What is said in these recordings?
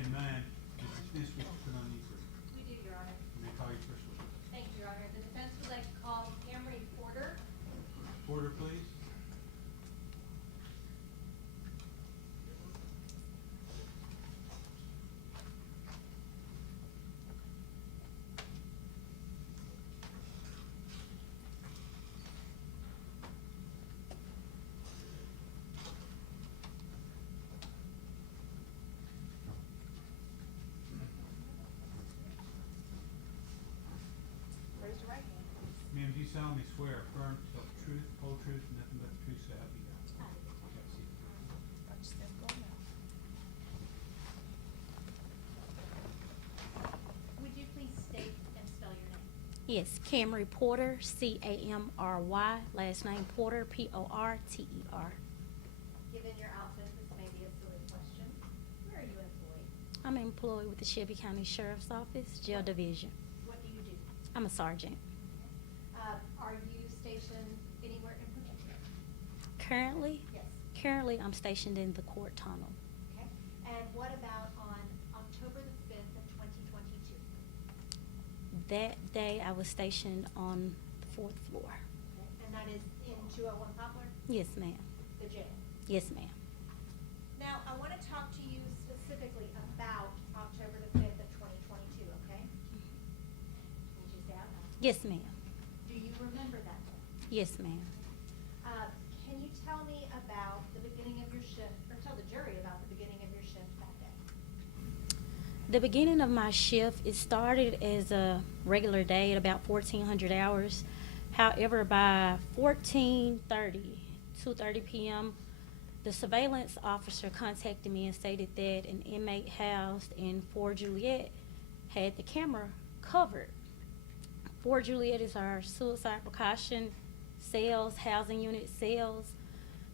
in mind, the defense wish to put on you first. We do, Your Honor. And they call you first witness. Thank you, Your Honor. The defense would like to call Camry Porter. Porter, please. Raise your right hand. Ma'am, do you solemnly swear or affirm to tell the truth, whole truth, and nothing but the truth, so help you God? Okay, see. Would you please state and spell your name? Yes, Camry Porter, Camry, last name Porter, Porter. Given your outfit, this may be a silly question. Where are you employed? I'm employed with the Shelby County Sheriff's Office, Jail Division. What do you do? I'm a sergeant. Are you stationed anywhere in particular? Currently, Yes. I'm stationed in the court tunnel. Okay. And what about on October the 5th of 2022? That day, I was stationed on the 4th floor. Okay. And that is in 201 Poplar, Yes, ma'am. the jail. Yes, ma'am. Now, I want to talk to you specifically about October the 5th of 2022, okay? Would you say out loud? Yes, ma'am. Do you remember that day? Yes, ma'am. Can you tell me about the beginning of your shift, or tell the jury about the beginning of your shift that day? The beginning of my shift, it started as a regular day at about 1,400 hours. However, by 2:30 p.m., the surveillance officer contacted me and stated that an inmate housed in Fort Juliet had the camera covered. Fort Juliet is our suicide precaution cells, housing unit cells.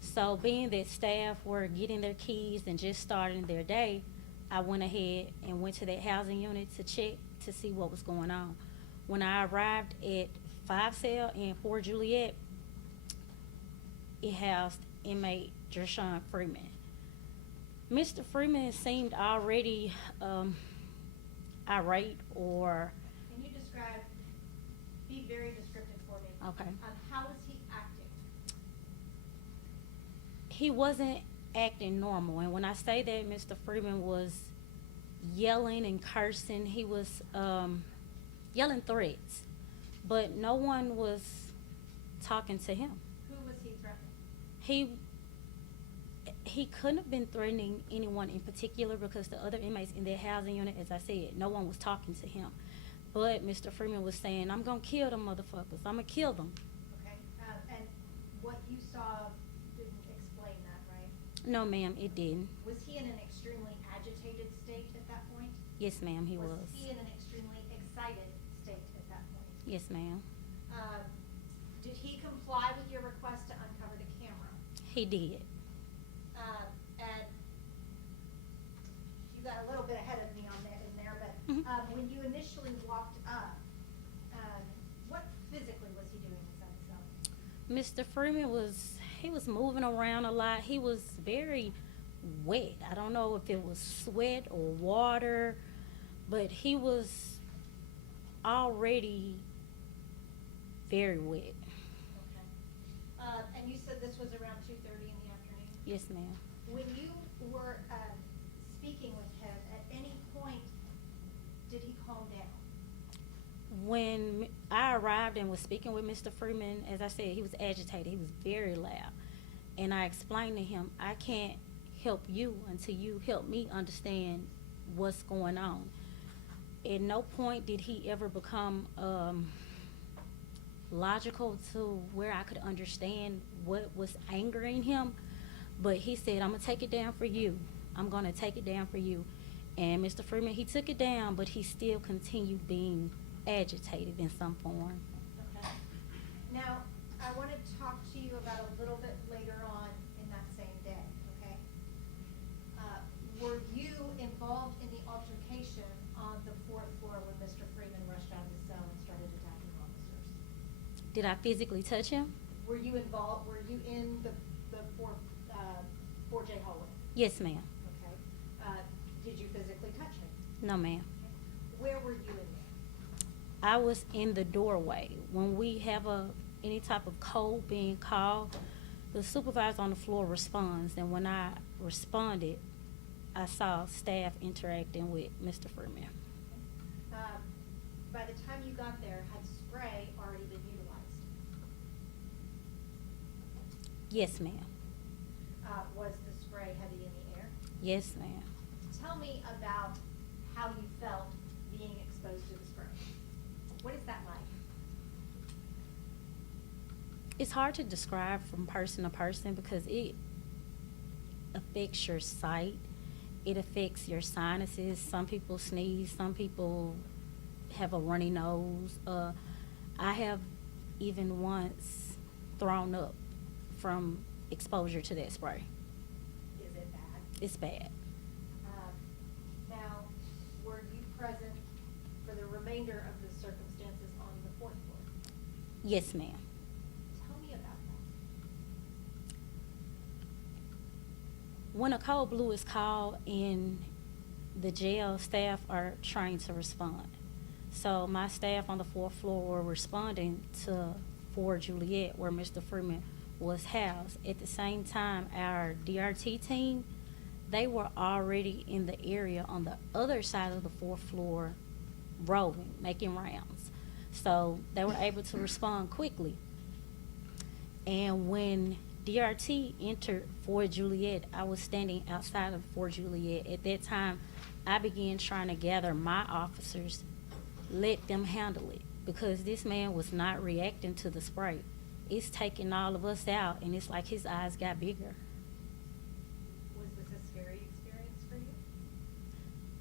So being that staff were getting their keys and just starting their day, I went ahead and went to that housing unit to check to see what was going on. When I arrived at 5 cell in Fort Juliet, it housed inmate Gershun Freeman. Mr. Freeman seemed already irate or Can you describe, be very descriptive for me? Okay. How was he acting? he wasn't acting normal. And when I say that Mr. Freeman was yelling and cursing, he was yelling threats, but no one was talking to him. Who was he threatening? He couldn't have been threatening anyone in particular because the other inmates in their housing unit, as I said, no one was talking to him. But Mr. Freeman was saying, "I'm going to kill them motherfuckers. I'm going to kill them." Okay, and what you saw didn't explain that, right? No, ma'am, it didn't. Was he in an extremely agitated state at that point? Yes, ma'am, he was. Was he in an extremely excited state at that point? Yes, ma'am. Did he comply with your request to uncover the camera? He did. And you got a little bit ahead of me on that in there, but Mhm. when you initially walked up, what physically was he doing inside the cell? Mr. Freeman was moving around a lot. He was very wet. I don't know if it was sweat or water, but he was already very wet. Okay. And you said this was around 2:30 in the afternoon? Yes, ma'am. When you were speaking with him, at any point, did he calm down? When I arrived and was speaking with Mr. Freeman, as I said, he was agitated. He was very loud. And I explained to him, I can't help you until you help me understand what's going on. At no point did he ever become logical to where I could understand what was angering him. But he said, "I'm going to take it down for you. I'm going to take it down for you." And Mr. Freeman, he took it down, but he still continued being agitated in some form. Okay. Now, I want to talk to you about a little bit later on in that same day, okay? Were you involved in the altercation on the 4th floor when Mr. Freeman rushed out of his cell and started attacking officers? Did I physically touch him? Were you involved, were you in the 4J hallway? Yes, ma'am. Okay. Did you physically touch No, ma'am. Where were you in there? I was in the doorway. When we have any type of code being called, the supervisor on the floor responds. And when I responded, I saw staff interacting with Mr. Freeman. By the time you got there, had spray already been utilized? Yes, ma'am. Was the spray heavy in the air? Yes, ma'am. Tell me about how you felt being exposed to the spray. What is that like? It's hard to describe from person to person because it affects your sight. It affects your sinuses. Some people sneeze. Some people have a runny nose. I have even once thrown up from exposure to that spray. Is it bad? It's bad. Now, were you present for the remainder of the circumstances on the 4th floor? Yes, ma'am. Tell me about that. When a code blue is called and the jail staff are trained to respond. So my staff on the 4th floor were responding to 4 Juliet where Mr. Freeman was housed. At the same time, our DRT team, they were already in the area on the other side of the 4th floor rolling, making rounds. So they were able to respond quickly. And when DRT entered Fort Juliet, I was standing outside of Fort Juliet. At that time, I began trying to gather my officers, let them handle it, because this man was not reacting to the spray. It's taking all of us out, and it's like his eyes got bigger. Was this a scary experience for you?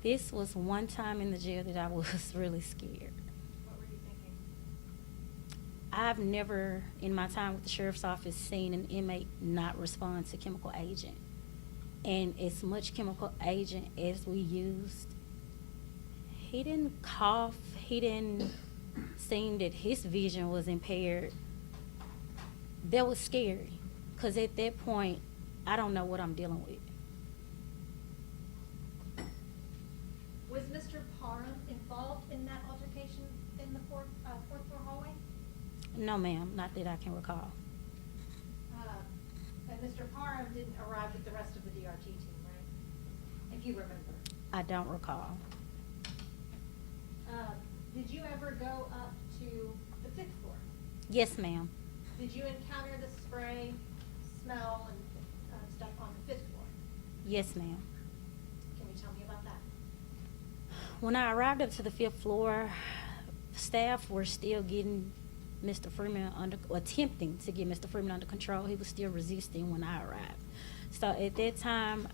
This was one time in the jail that I was really scared. What were you thinking? I've never, in my time with the sheriff's office, seen an inmate not respond to chemical agent. And as much chemical agent as we used, he didn't cough, he didn't seem that his vision was impaired. That was scary, because at that point, I don't know what I'm dealing with. Was Mr. Parham involved in that altercation in the 4th floor hallway? No, ma'am, not that I can recall. And Mr. Parham didn't arrive with the rest of the DRT team, right? If you remember. I don't recall. Did you ever go up to the 5th floor? Yes, ma'am. Did you encounter the spray, smell, and stuff on the 5th floor? Yes, ma'am. Can you tell me about that? When I arrived up to the 5th floor, staff were still getting Mr. Freeman attempting to get Mr. Freeman under control. He was still resisting when I arrived. So at that time,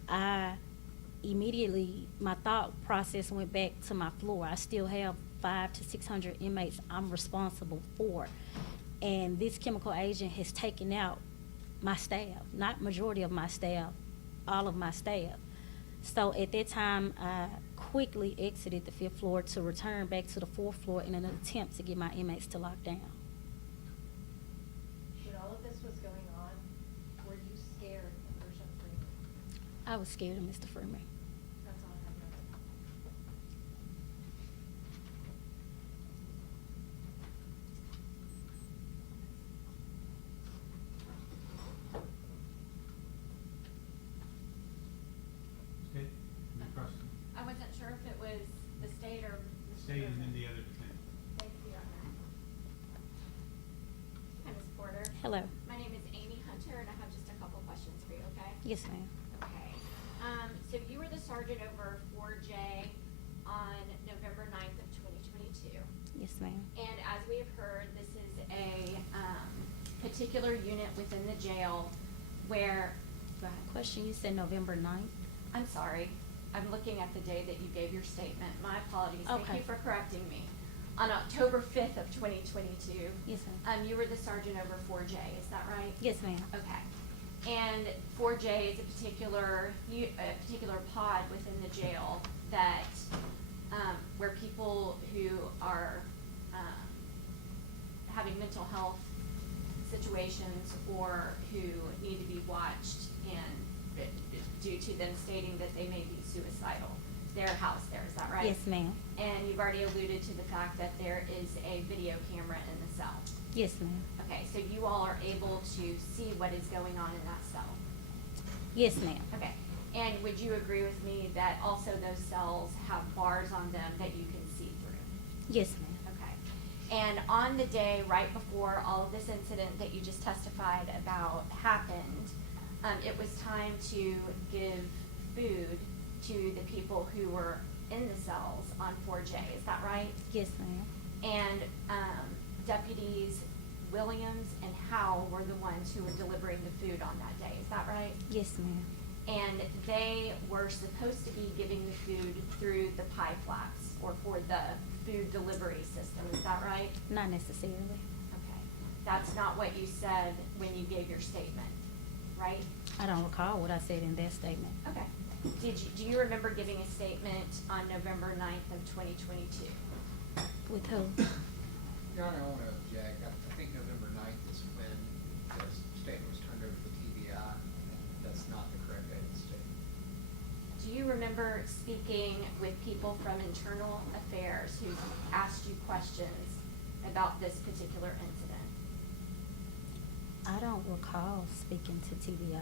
my thought process went back to my floor. I still have 500 to 600 inmates I'm responsible for. And this chemical agent has taken out my staff, not majority of my staff, all of my staff. So at that time, I quickly exited the 5th floor to return back to the 4th floor in an attempt to get my inmates to lock down. When all of this was going on, were you scared of Gershun Freeman? I was scared of Mr. Freeman. That's all I have to know. State, any question? I wasn't sure if it was the state or. State and then the other defendant. Thank you, Your Honor. Hi, Ms. Porter. Hello. My name is Amy Hunter, and I have just a couple questions for you, okay? Yes, ma'am. Okay. So you were the sergeant over 4J on November 9th of 2022. Yes, ma'am. And as we have heard, this is a particular unit within the jail where, go ahead. Question, you said November 9th? I'm sorry. I'm looking at the day that you gave your statement. My apologies. Thank Okay. you for correcting me. On October 5th of 2022. Yes, ma'am. You were the sergeant over 4J, is that right? Yes, ma'am. Okay. And 4J is a particular pod within the jail that, where people who are, having mental health situations or who need to be watched and due to them stating that they may be suicidal. They're housed there, is that right? right? Yes, ma'am. And you've already alluded to the fact that there is a video camera in the cell. Yes, ma'am. Okay, so you all are able to see what is going on in that cell. Yes, ma'am. Okay, and would you agree with me that also those cells have bars on them that you can see through? Yes, ma'am. Okay, and on the day right before all of this incident that you just testified about happened, it was time to give food to the people who were in the cells on 4J, is that right? Yes, ma'am. And deputies Williams and Howe were the ones who were delivering the food on that day, is that right? Yes, ma'am. And they were supposed to be giving the food through the pie flaps or for the food delivery system, is that right? Not necessarily. Okay, that's not what you said when you gave your statement, right? I don't recall what I said in that statement. Okay. Do you remember giving a statement on November 9th of 2022? With who? Your Honor, I want to object. I think November 9th is when the statement was turned over to the TBI, and that's not the correct date of the statement. Do you remember speaking with people from internal affairs who asked you questions about this particular incident? I don't recall speaking to TBI.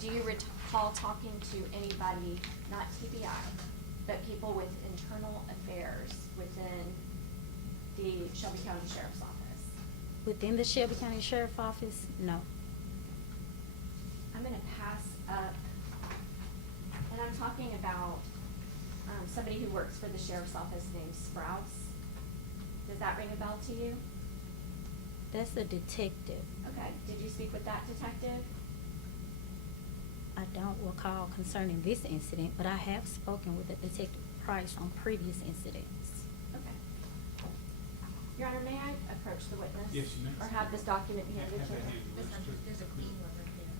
Do you recall talking to anybody, not TBI, but people with internal affairs within the Shelby County Sheriff's Office? Within the Shelby County Sheriff's Office, no. I'm gonna pass up, and I'm talking about, somebody who works for the Sheriff's Office named Sprouse. Does that ring a bell to you? That's a detective. Okay, did you speak with that detective? I don't recall concerning this incident, but I have spoken with the Detective Price on previous incidents. Okay. Your Honor, may I approach the witness? Yes, you may. Or have this document Have handed to that her? handed. There's a clean one right there.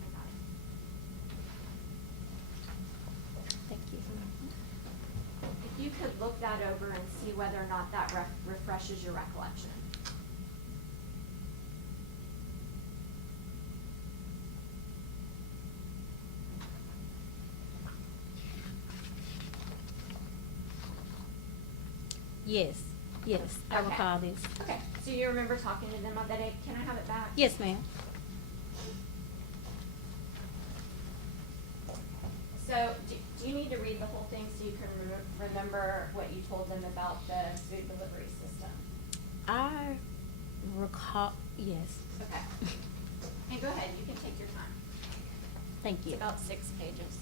I got it. Thank you. If you could look that over and see whether or not that refreshes your recollection. Yes, yes, I Okay. recall this. Okay, so you remember talking to them on that day? Can I have it back? Yes, ma'am. So, do you need to read the whole thing so you can remember what you told them about the food delivery system? I recall, yes. Okay. And go ahead, you can take your time. Thank It's you. about 6 pages.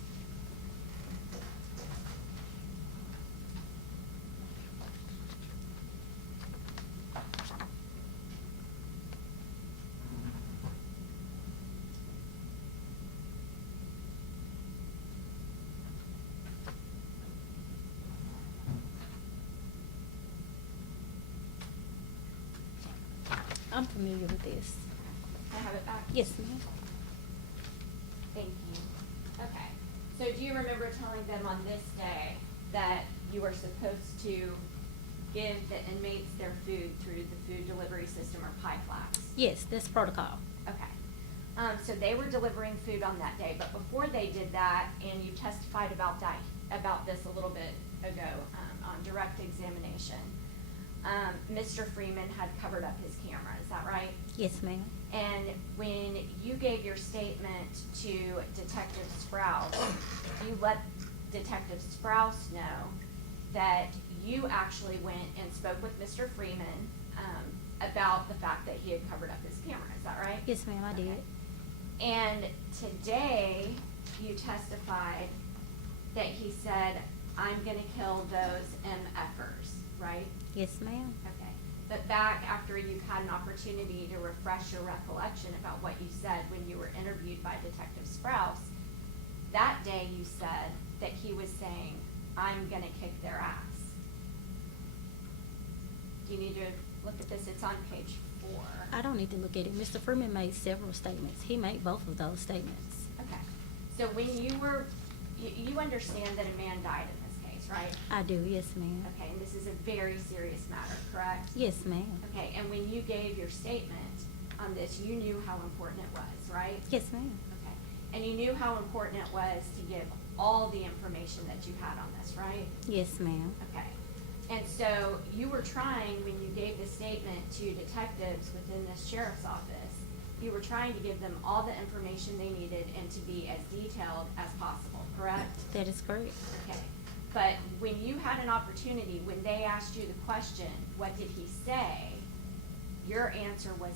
I'm familiar with this. Can I have it back? Yes, ma'am. Thank you. Okay. So do you remember telling them on this day that you were supposed to give the inmates their food through the food delivery system or pie flaps? Yes, that's protocol. Okay. So they were delivering food on that day, but before they did that, and you testified about this a little bit ago, on direct examination, Mr. Freeman had covered up his camera, is that right? Yes, ma'am. And when you gave your statement to Detective Sprouse, you let Detective Sprouse know that you actually went and spoke with Mr. Freeman about the fact that he had covered up his camera, is that right? Yes, ma'am, I did. Okay. And today, you testified that he said, "I'm gonna kill those MFers," right? Yes, ma'am. Okay, but back after you've had an opportunity to refresh your recollection about what you said when you were interviewed by Detective Sprouse, that day you said that he was saying, "I'm gonna kick their ass." Do you need to look at this? It's on page 4. I don't need to look at it. Mr. Freeman made several statements. He made both of those statements. Okay, so when you were, you understand that a man died in this case, right? I do, yes, ma'am. Okay, and this is a very serious matter, correct? Yes, ma'am. Okay, and when you gave your statement on this, you knew how important it was, right? Yes, ma'am. Okay, and you knew how important it was to give all the information that you had on this, right? Yes, ma'am. Okay, and so you were trying, when you gave the statement to detectives within this sheriff's office, you were trying to give them all the information they needed and to be as detailed as possible, correct? That is correct. Okay, but when you had an opportunity, when they asked you the question, what did he say? Your answer was,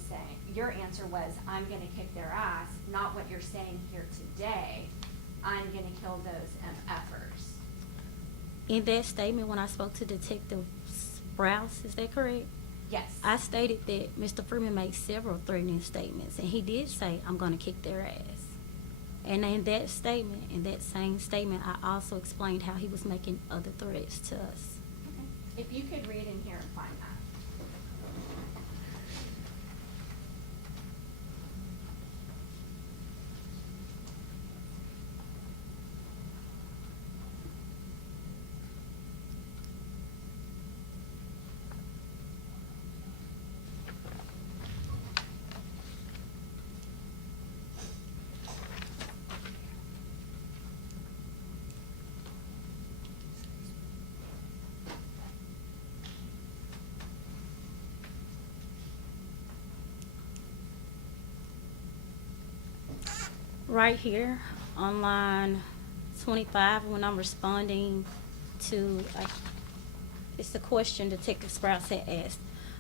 I'm gonna kick their ass, not what you're saying here today. I'm gonna kill those MFers. In that statement, when I spoke to Detective Sprouse, is that correct? Yes. I stated that Mr. Freeman made several threatening statements, and he did say, I'm gonna kick their ass. And in that statement, in that same statement, I also explained how he was making other threats to us. Okay. If you could read in here and find that. Right here on line 25, when I'm responding to, it's the question Detective Sprouse had asked.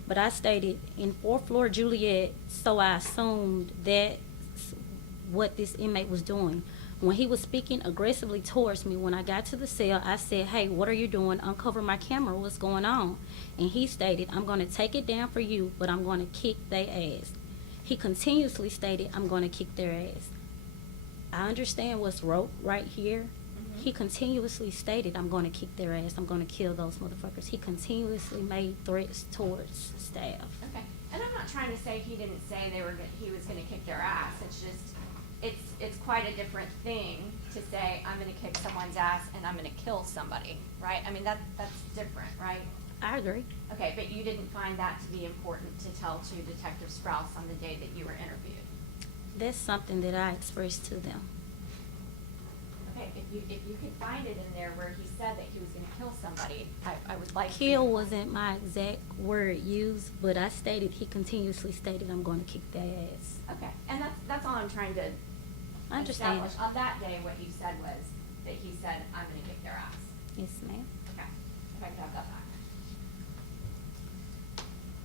But I stated, in 4th floor Juliet, so I assumed that's what this inmate was doing. When he was speaking aggressively towards me, when I got to the cell, I said, hey, what are you doing? Uncover my camera, what's going on? And he stated, I'm going to take it down for you, but I'm going to kick their ass. He continuously stated, I'm going to kick their ass. I understand what's wrote right here. Mhm. He continuously stated, I'm going to kick their ass. I'm going to kill those motherfuckers. He continuously made threats towards staff. Okay, and I'm not trying to say he didn't say he was gonna kick their ass, it's just, it's quite a different thing to say, I'm gonna kick someone's ass and I'm gonna kill somebody, right? I mean, that's different, right? I agree. Okay, but you didn't find that to be important to tell to Detective Sprouse on the day that you were interviewed? That's something that I expressed to them. Okay, if you could find it in there where he said that he was gonna kill somebody, I would like. Kill wasn't my exact word used, but I stated, he continuously stated, I'm going to kick their ass. Okay, and that's all I'm trying to I understand. establish. On that day, what you said was that he said, I'm gonna kick their ass. Yes, ma'am. Okay, if I could have that back.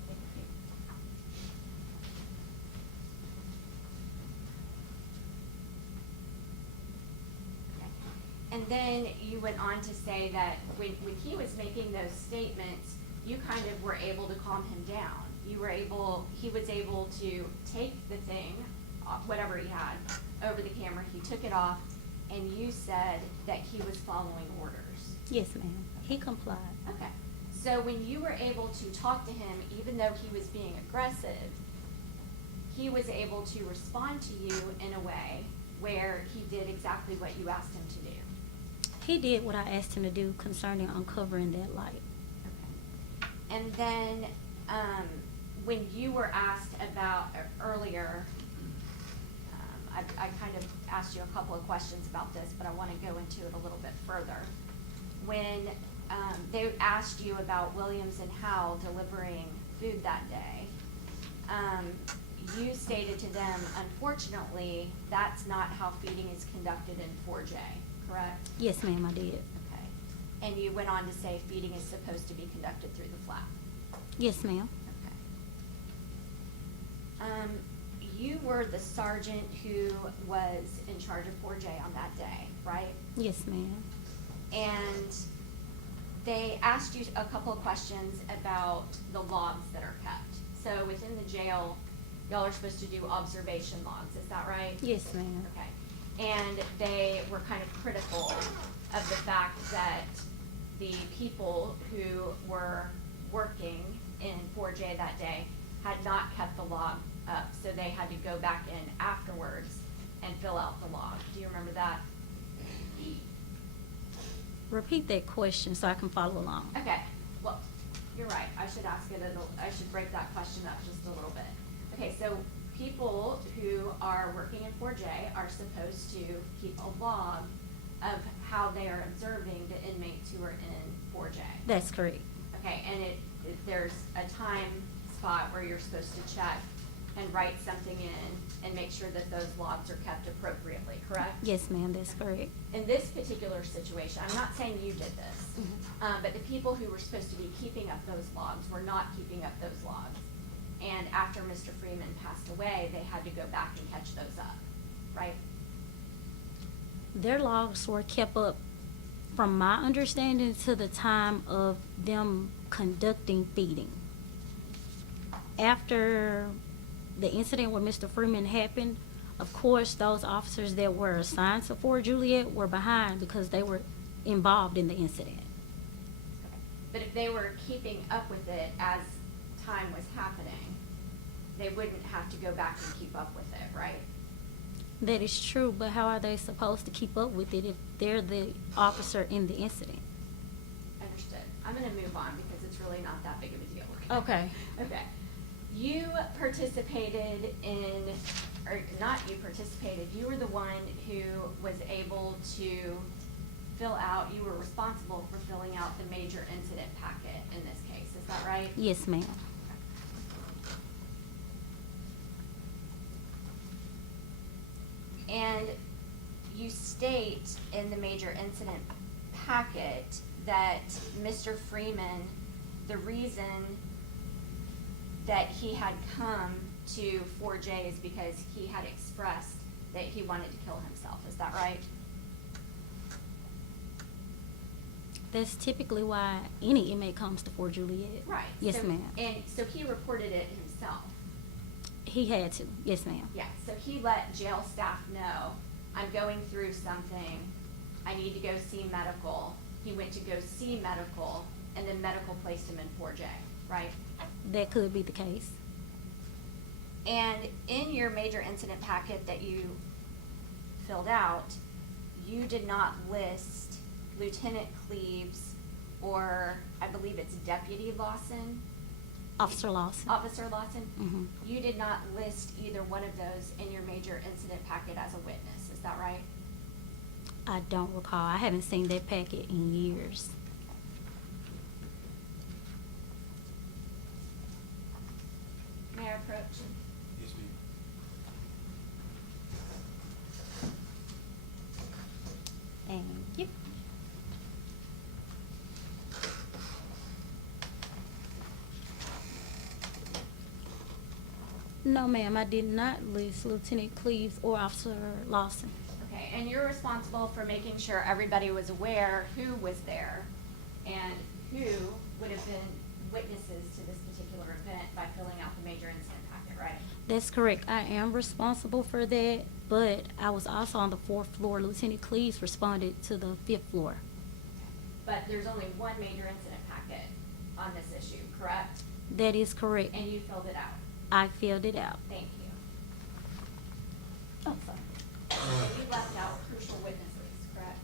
Thank you. Okay. And then you went on to say that when he was making those statements, you kind of were able to calm him down. He was able to take the thing, whatever he had, over the camera, he took it off, and you said that he was following orders. Yes, ma'am. He complied. Okay, so when you were able to talk to him, even though he was being aggressive, he was able to respond to you in a way where he did exactly what you asked him to do. He did what I asked him to do concerning uncovering that light. Okay. And then, when you were asked about earlier, I kind of asked you a couple of questions about this, but I want to go into it a little bit further. When they asked you about Williams and Howe delivering food that day, you stated to them, unfortunately, that's not how feeding is conducted in 4J, correct? Yes, ma'am, I did. Okay. And you went on to say feeding is supposed to be conducted through the flap. Yes, ma'am. Okay. You were the sergeant who was in charge of 4J on that day, right? Yes, ma'am. And they asked you a couple of questions about the logs that are kept. So within the jail, y'all are supposed to do observation logs, is that right? Yes, ma'am. Okay. And they were kind of critical of the fact that the people who were working in 4J that day had not kept the log up, so they had to go back in afterwards and fill out the log. Do you remember that? Repeat that question so I can follow along. Okay, well, you're right, I should ask it, I should break that question up just a little bit. Okay, so people who are working in 4J are supposed to keep a log of how they are observing the inmates who are in 4J. That's correct. Okay, and there's a time spot where you're supposed to check and write something in and make sure that those logs are kept appropriately, correct? Yes, ma'am, that's correct. In this particular situation, I'm not saying you did this, but the people who were supposed to be keeping up those logs were not keeping up those logs. And after Mr. Freeman passed away, they had to go back and catch those up, right? Their logs were kept up, from my understanding, to the time of them conducting feeding. After the incident with Mr. Freeman happened, of course, those officers that were assigned to Fort Juliet were behind because they were involved in the incident. But if they were keeping up with it as time was happening, they wouldn't have to go back and keep up with it, right? That is true, but how are they supposed to keep up with it if they're the officer in the incident? Understood. I'm gonna move on because it's really not that big of a deal. Okay. Okay. You participated in, or not you participated, you were the one who was able to fill out, you were responsible for filling out the major incident packet in this case, is that right? Yes, ma'am. And you state in the major incident packet that Mr. Freeman, the reason that he had come to 4J is because he had expressed that he wanted to kill himself, is that right? That's typically why any inmate comes to Fort Juliet. Right. Yes, So- ma'am. And so he reported it himself. He had to. Yes, ma'am. Yeah, so he let jail staff know, I'm going through something, I need to go see medical. He went to go see medical, and then medical placed him in 4J, right? That could be the case. And in your major incident packet that you filled out, you did not list Lieutenant Cleaves or I believe it's Deputy Lawson, Officer Lawson. Officer Lawson. Mhm. You did not list either one of those in your major incident packet as a witness, is that right? I don't recall. I haven't seen that packet in years. May I approach? Yes, ma'am. Thank you. No, ma'am, I did not list Lieutenant Cleaves or Officer Lawson. Okay, and you're responsible for making sure everybody was aware who was there and who would have been witnesses to this particular event by filling out the major incident packet, right? That's correct. I am responsible for that, but I was also on the 4th floor. Lieutenant Cleaves responded to the 5th floor. But there's only one major incident packet on this issue, correct? That is correct. And you filled it out. I filled it out. Thank you. Oh, sorry. And you left out crucial witnesses, correct?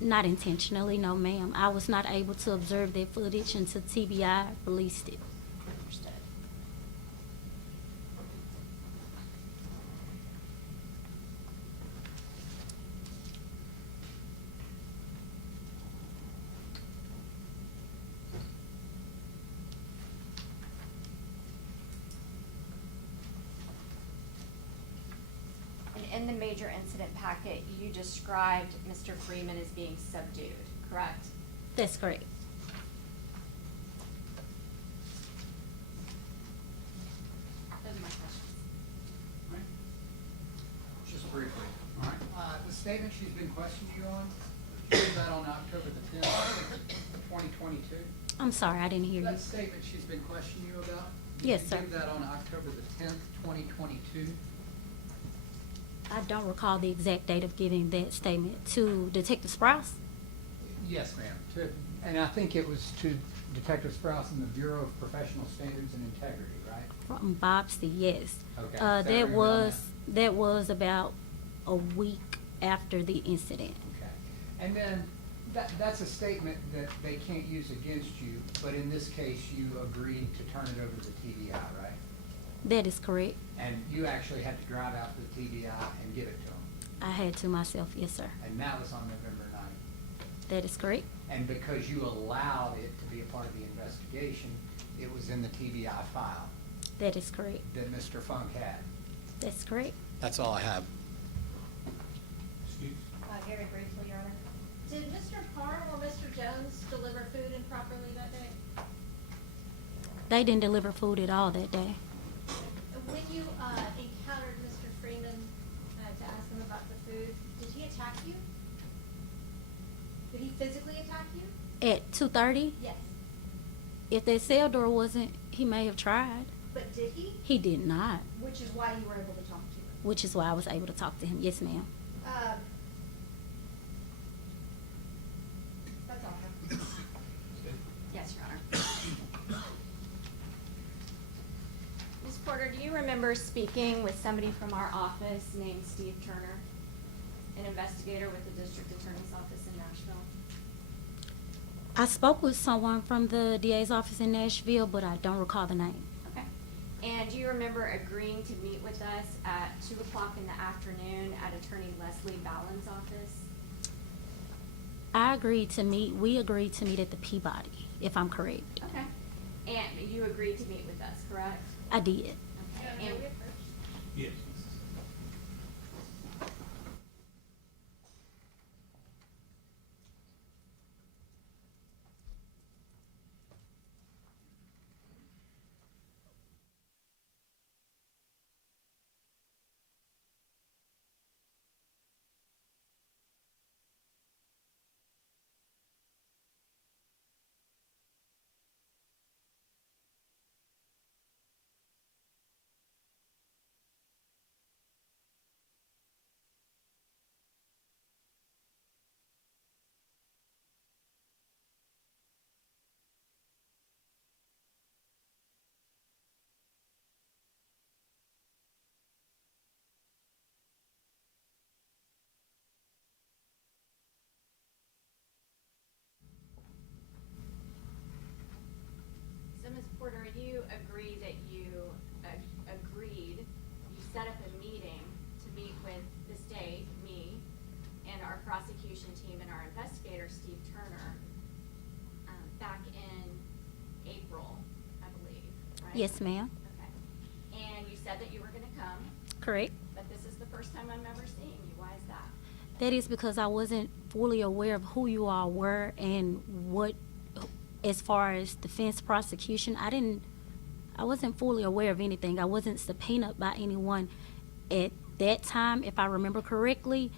Not intentionally, no, ma'am. I was not able to observe that footage until TBI released it. Understood. And in the major incident packet, you described Mr. Freeman as being subdued, correct? That's correct. Those are my questions. All right, Just briefly. all right. The statement she's been questioning you on, she did that on October the 10th, 2022. I'm sorry, I didn't hear you. That statement she's been questioning you about? Yes, did sir. you give that on October the 10th, 2022? I don't recall the exact date of giving that statement to Detective Sprouse. Yes, ma'am. And I think it was to Detective Sprouse and the Bureau of Professional Standards and Integrity, right? From Bobsey, yes. Okay, Uh, so that everyone on was, that was about a week after the incident. Okay. And then, that's a statement that they can't use against you, but in this case, you agreed to turn it over to the TBI, right? That is correct. And you actually had to drive out to the TBI and give it to them, I had to myself, yes, sir. and that was on November 9th. That is correct. And because you allowed it to be a part of the investigation, it was in the TBI file That is correct. that Mr. Funk had. That's correct. That's all I have. Excuse? Very briefly, Your Honor. Did Mr. Parr or Mr. Jones deliver food improperly that day? They didn't deliver food at all that day. When you encountered Mr. Freeman to ask him about the food, did he attack you? Did he physically attack you? At 2:30, Yes. if that cell door wasn't, he may have tried. But did he? He did not, Which is why you were able to talk to him. which is why I was able to talk to him. Yes, ma'am. That's all I have. Yes, Your Honor. Ms. Porter, do you remember speaking with somebody from our office named Steve Turner, an investigator with the District Attorney's Office in Nashville? I spoke with someone from the DA's office in Nashville, but I don't recall the name. Okay. And do you remember agreeing to meet with us at 2 o'clock in the afternoon at Attorney Leslie Ballin's office? We agreed to meet at the Peabody, if I'm correct. Okay. And you agreed to meet with us, correct? I did. Okay. And Yes. so, Ms. Porter, you agree that you set up a meeting to meet with the state, me, and our prosecution team and our investigator, Steve Turner, back in April, I believe, right? Yes, ma'am. Okay. And you said that you were gonna come, Correct. but this is the first time I'm ever seeing you. Why is that? That is because I wasn't fully aware of who you all were and what, as far as defense prosecution, I wasn't fully aware of anything. I wasn't subpoenaed by anyone at that time, if I remember correctly.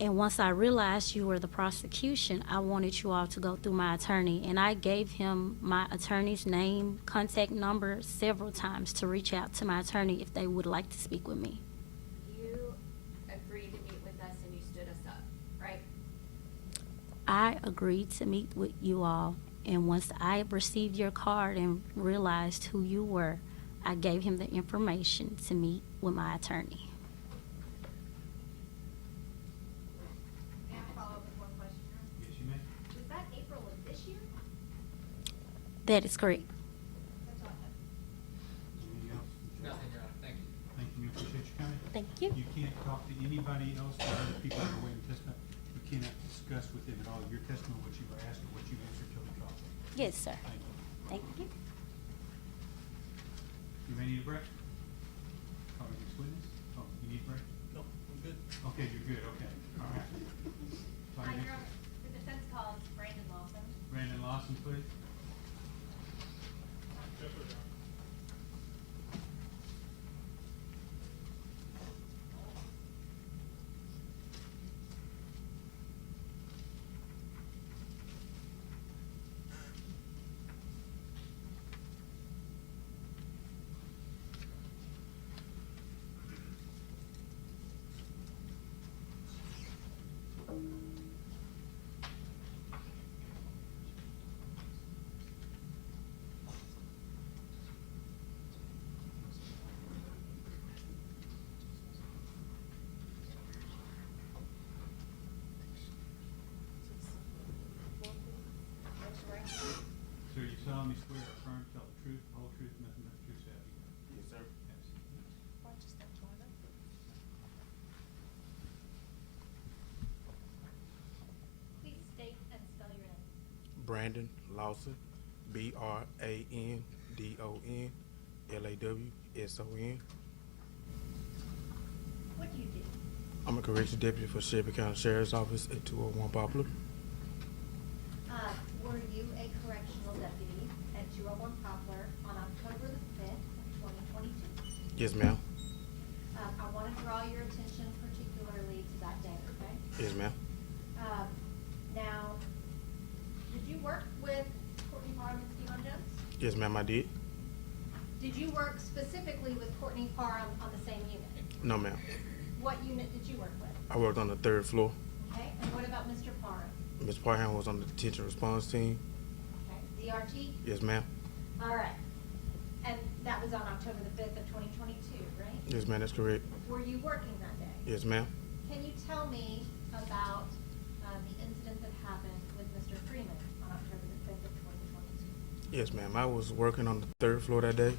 And once I realized you were the prosecution, I wanted you all to go through my attorney. And I gave him my attorney's name, contact number several times to reach out to my attorney if they would like to speak with me. You agreed to meet with us and you stood us up, right? I agreed to meet with you all, and once I received your card and realized who you were, I gave him the information to meet with my attorney. May I follow up with one question? Yes, you may. Was that April of this year? That is correct. That's all I have. Anything else? Nothing, Your Honor, thank you. Thank you, we appreciate you coming. Thank you. You can't talk to anybody else or other people that are waiting to testify. You cannot discuss with them at all your testimony, what you were asked, or what you answered till the trial. Yes, sir. Thank you. Thank you. You may need a break? Call the next witness? Oh, you need a break? No, I'm good. Okay, you're good, okay, all right. Call your next- The defense calls Brandon Lawson. Brandon Lawson, please. Brandon Lawson, BRANDON LAWSON. What do you do? I'm a corrections deputy for Shelby County Sheriff's Office at 201 Poplar. Were you a correctional deputy at 201 Poplar on October the 5th of 2022? Yes, ma'am. I want to draw your attention particularly to that day, okay? Yes, ma'am. Now, did you work with Courtney Parr and Stephen Jones? Yes, ma'am, I did. Did you work specifically with Courtney Parr on the same unit? No, ma'am. What unit did you work with? I worked on the 3rd floor. Okay, and what about Mr. Parham? Ms. Parham was on the detention response team. Okay, DRT? Yes, ma'am. All right. And that was on October the 5th of 2022, right? Yes, ma'am, that's correct. Were you working that day? Yes, ma'am. Can you tell me about the incident that happened with Mr. Freeman on October the 5th of 2022? Yes, ma'am. I was working on the 3rd floor that day,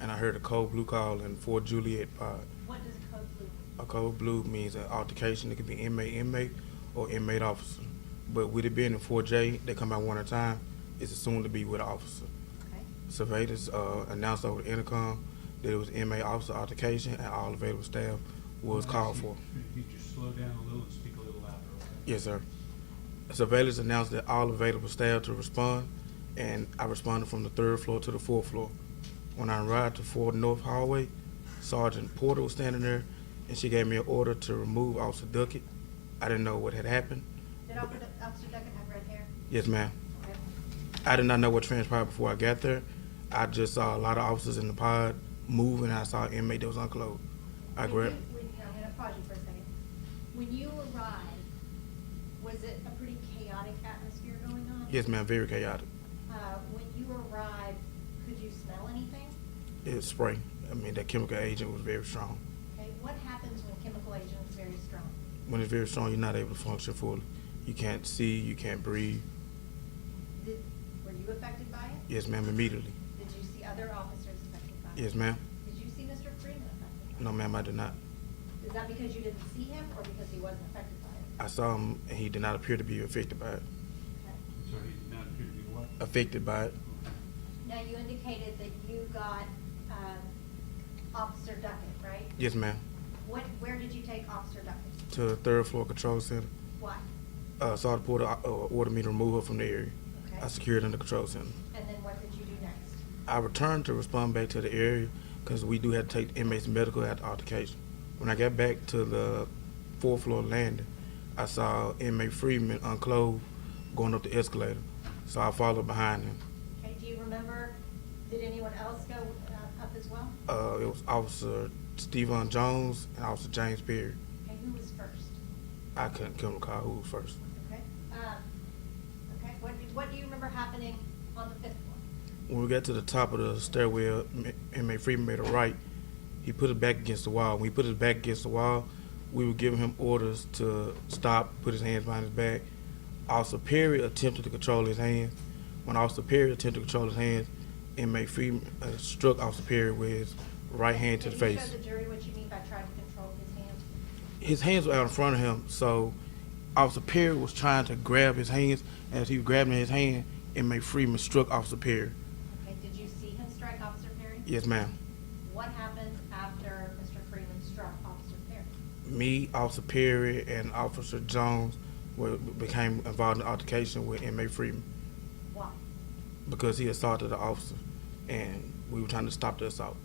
and I heard a code blue call in Fort Juliet pod. What does code blue mean? A code blue means an altercation. It could be inmate, or inmate officer. But with it being in 4J, they come out one at a time. It's assumed to be with an officer. Okay. Surveillance announced over the intercom that it was inmate officer altercation, and all available staff was called for. You just slow down a little and speak a little louder, okay? Yes, sir. Surveillance announced that all available staff to respond, and I responded from the 3rd floor to the 4th floor. When I arrived to 4 North Hallway, Sergeant Porter was standing there, and she gave me an order to remove Officer Duckett. I didn't know what had happened. Did Officer Duckett have red hair? Yes, ma'am. Okay. I did not know what transpired before I got there. I just saw a lot of officers in the pod moving, and I saw an inmate that was unclothed. I'm I'm gonna pause you for a second. When you arrived, was it a pretty chaotic atmosphere going on? Yes, ma'am, very chaotic. When you arrived, could you smell anything? It was spray. I mean, that chemical agent was very strong. Okay, what happens when chemical agent is very strong? When it's very strong, you're not able to function fully. You can't see, you can't breathe. Were you affected by it? Yes, ma'am, immediately. Did you see other officers affected by it? Yes, ma'am. Did you see Mr. Freeman affected by it? No, ma'am, I did not. Is that because you didn't see him or because he wasn't affected by it? I saw him, and he did not appear to be affected by it. Okay. So he did not appear to be what? Affected by it. Now, you indicated that you got Officer Duckett, right? Yes, ma'am. Where did you take Officer Duckett? To the 3rd floor control center. Why? Sergeant Porter ordered me to remove her from the area. Okay. I secured her in the control center. And then what did you do next? I returned to respond back to the area because we do have to take inmates medical at the altercation. When I got back to the 4th floor landing, I saw inmate Freeman unclothed going up the escalator. So I followed behind him. Okay, do you remember, did anyone else go up as well? It was Officer Stephen Jones and Officer James Perry. Okay, who was first? I couldn't recall who was first. Okay. Okay, what do you remember happening on the 5th floor? When we got to the top of the stairwell, inmate Freeman made a right. He put his back against the wall. When he put his back against the wall, we were giving him orders to stop, put his hands behind his back. Officer Perry attempted to control his hands. When Officer Perry attempted to control his hands, inmate Freeman struck Officer Perry with his right hand to the face. Can you show the jury what you mean by trying to control his hands? His hands were out in front of him, so Officer Perry was trying to grab his hands. As he was grabbing his hand, inmate Freeman struck Officer Perry. Okay, did you see him strike Officer Perry? Yes, ma'am. What happened after Mr. Freeman struck Officer Perry? Me, Officer Perry, and Officer Jones became involved in the altercation with inmate Freeman Why? because he assaulted the officer, and we were trying to stop the assault.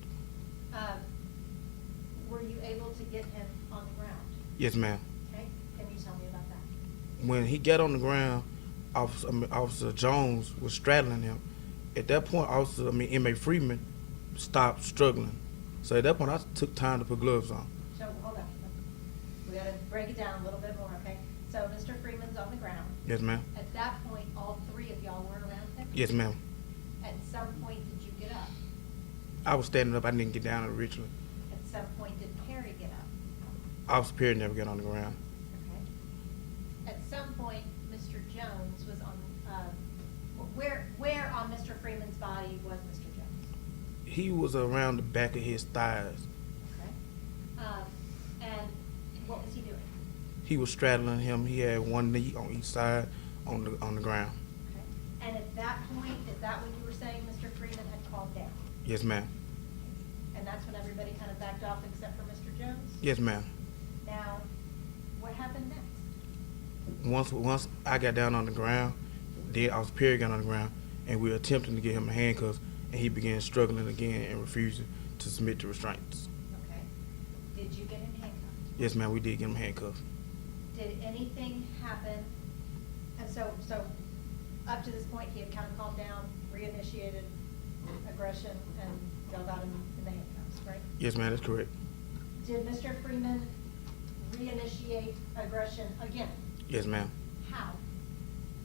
Were you able to get him on the ground? Yes, ma'am. Okay, can you tell me about that? When he got on the ground, Officer Jones was straddling him. At that point, inmate Freeman stopped struggling. So at that point, I took time to put gloves on. So, hold on. We gotta break it down a little bit more, okay? So, Mr. Freeman's on the ground. Yes, ma'am. At that point, all three of y'all were around him? Yes, ma'am. At some point, did you get up? I was standing up. I didn't get down originally. At some point, did Perry get up? Officer Perry never got on the ground. Okay. At some point, Mr. Jones was on, where on Mr. Freeman's body was Mr. Jones? He was around the back of his thighs. Okay. And what was he doing? He was straddling him. He had one knee on each side on the ground. Okay. Yes, ma'am. And that's when everybody kind of backed off except for Mr. Jones? Yes, ma'am. Now, what happened next? Once I got down on the ground, then Officer got on the ground, and we were attempting to get him in handcuffs, and he began struggling again and refusing to submit to restraints. Okay. Did you get him handcuffed? Yes, ma'am, we did get him handcuffed. Did anything happen? And so up to this point, he had kind of calmed down, reinitiated aggression, and y'all got him in the handcuffs, right? Yes, ma'am, that's correct. Did Mr. Freeman reinitiate aggression again? Yes, ma'am. How?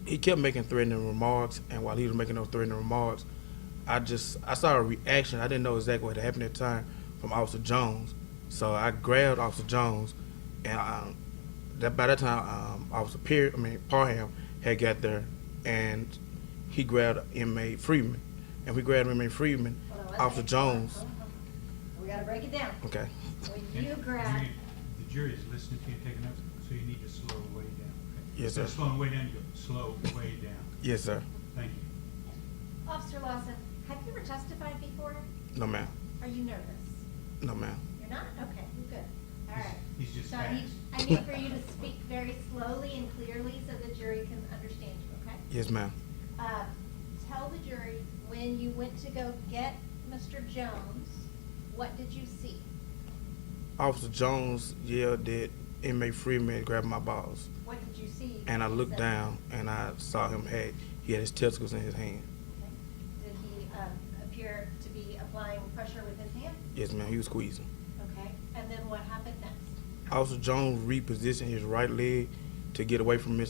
He kept making threatening remarks, and while he was making those threatening remarks, I saw a reaction. I didn't know exactly what had happened at the time from Officer Jones. So I grabbed Officer Jones, and by that time, Officer Parham had got there, and he grabbed inmate Freeman. And we grabbed inmate Freeman, Hold on, let's Officer make- Jones. hold on. We gotta break it down. Okay. When you grab, The jury is listening to you and taking notes, so you need to slow way down, okay? Yes, sir. Instead of slowing way down, you go slow way down. Yes, sir. Thank you. Officer Lawson, have you ever testified before? No, ma'am. Are you nervous? No, ma'am. You're not? Okay, you're good. All right. He's just So fast. I need for you to speak very slowly and clearly so the jury can understand you, okay? Yes, ma'am. Tell the jury, when you went to go get Mr. Jones, what did you see? Officer Jones yelled that inmate Freeman grabbed my balls. What did you see? And I looked Said- down, and I saw he had his testicles in his hand. Okay. Did he appear to be applying pressure with his hand? Yes, ma'am, he was squeezing. Okay. And then what happened next? Officer Jones repositioned his right leg to get away from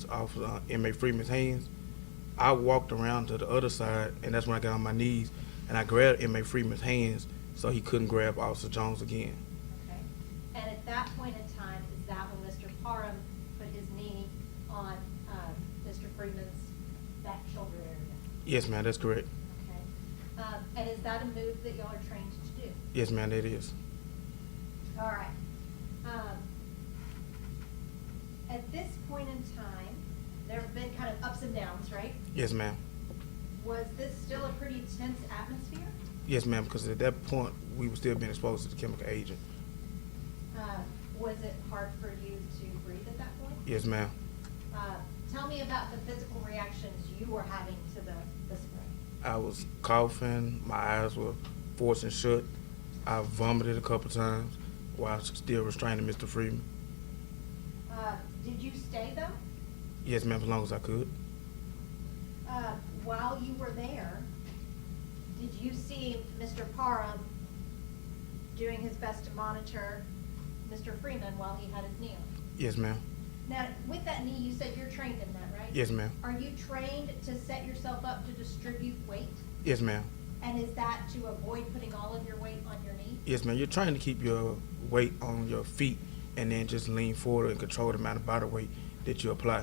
inmate Freeman's hands. I walked around to the other side, and that's when I got on my knees, and I grabbed inmate Freeman's hands so he couldn't grab Officer Jones again. Okay. And at that point in time, is that when Mr. Parham put his knee on Mr. Freeman's back shoulder area? Yes, ma'am, that's correct. Okay. And is that a move that y'all are trained to do? Yes, ma'am, that is. All right. At this point in time, there have been kind of ups and downs, right? Yes, ma'am. Was this still a pretty tense atmosphere? Yes, ma'am, because at that point, we were still being exposed to the chemical agent. Was it hard for you to breathe at that point? Yes, ma'am. Tell me about the physical reactions you were having to the spray. I was coughing, my eyes were forced and shut. I vomited a couple times while still restraining Mr. Freeman. Did you stay though? Yes, ma'am, as long as I could. While you were there, did you see Mr. Parham doing his best to monitor Mr. Freeman while he had his knee on? Yes, ma'am. Now, with that knee, you said you're trained in that, right? Yes, ma'am. Are you trained to set yourself up to distribute weight? Yes, ma'am. And is that to avoid putting all of your weight on your knee? Yes, ma'am. You're trying to keep your weight on your feet and then just lean forward and control the amount of body weight that you apply.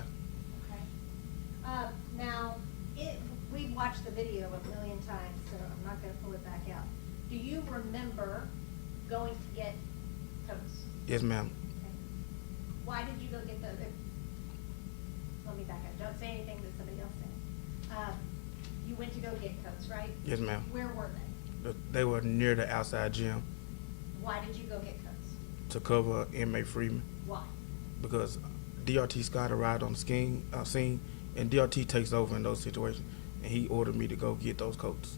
Okay. Now, we've watched the video a million times, so I'm not gonna pull it back out. Do you remember going to get coats? Yes, ma'am. Okay. Why did you go get those? Let me back up. Don't say anything that somebody else said. You went to go get coats, right? Yes, ma'am. Where were they? They were near the outside gym Why did you go get coats? to cover inmate Freeman Why? because DRT Scott arrived on the scene, and DRT takes over in those situations, and he ordered me to go get those coats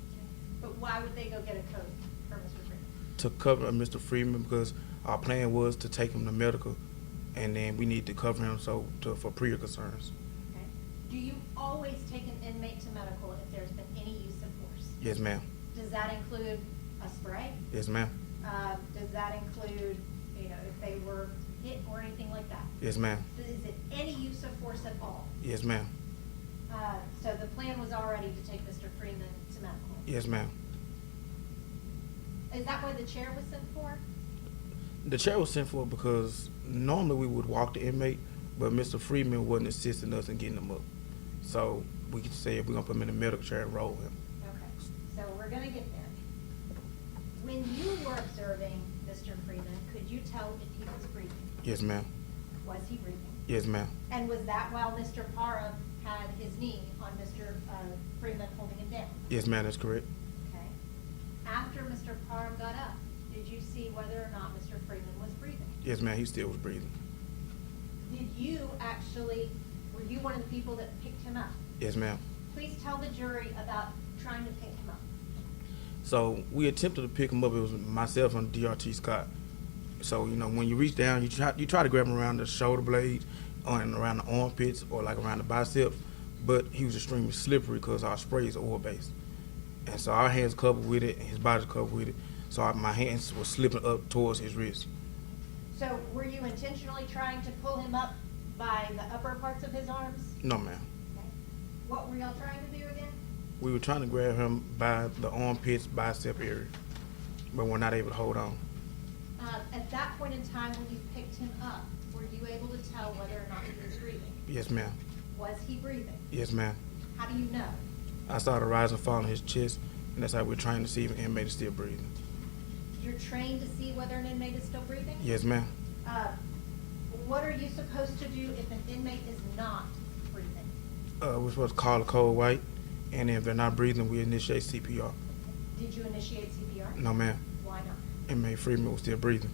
But why would they go get a coat for Mr. Freeman? to cover Mr. Freeman because our plan was to take him to medical, and then we need to cover him for prior concerns. Okay. Do you always take an inmate to medical if there's been any use of force? Yes, ma'am. Does that include a spray? Yes, ma'am. Does that include, if they were hit or anything like that? Yes, ma'am. Is it any use of force at all? Yes, ma'am. So the plan was already to take Mr. Freeman to medical? Yes, ma'am. Is that why the chair was sent for? The chair was sent for because normally we would walk the inmate, but Mr. Freeman wasn't assisting us in getting him up. So we could say if we're gonna put him in the medical chair and roll him. Okay, so we're gonna get there. When you were observing Mr. Freeman, could you tell if he was breathing? Yes, ma'am. Was he breathing? Yes, ma'am. And was that while Mr. Parham had his knee on Mr. Freeman holding him down? Yes, ma'am, that's correct. Okay. After Mr. Parham got up, did you see whether or not Mr. Freeman was breathing? Yes, ma'am, he still was breathing. Did you actually, were you one of the people that picked him up? Yes, ma'am. Please tell the jury about trying to pick him up. So we attempted to pick him up. It was myself and DRT Scott. So, you know, when you reach down, you try to grab him around the shoulder blades and around the armpits or like around the biceps, but he was extremely slippery because our spray is oil-based. And so our hands covered with it and his body's covered with it. So my hands were slipping up towards his wrist. So were you intentionally trying to pull him up by the upper parts of his arms? No, ma'am. Okay. What were y'all trying to do again? We were trying to grab him by the armpits, bicep area, but we're not able to hold on. At that point in time when you picked him up, were you able to tell whether or not he was breathing? Yes, ma'am. Was he breathing? Yes, ma'am. How do you know? I saw the rise and fall in his chest, and that's how we're trying to see if an inmate is still breathing. You're trained to see whether an inmate is still breathing? Yes, ma'am. What are you supposed to do if an inmate is not breathing? We're supposed to call a code white, and if they're not breathing, we initiate CPR. Did you initiate CPR? No, ma'am. Why not? Inmate Freeman was still breathing.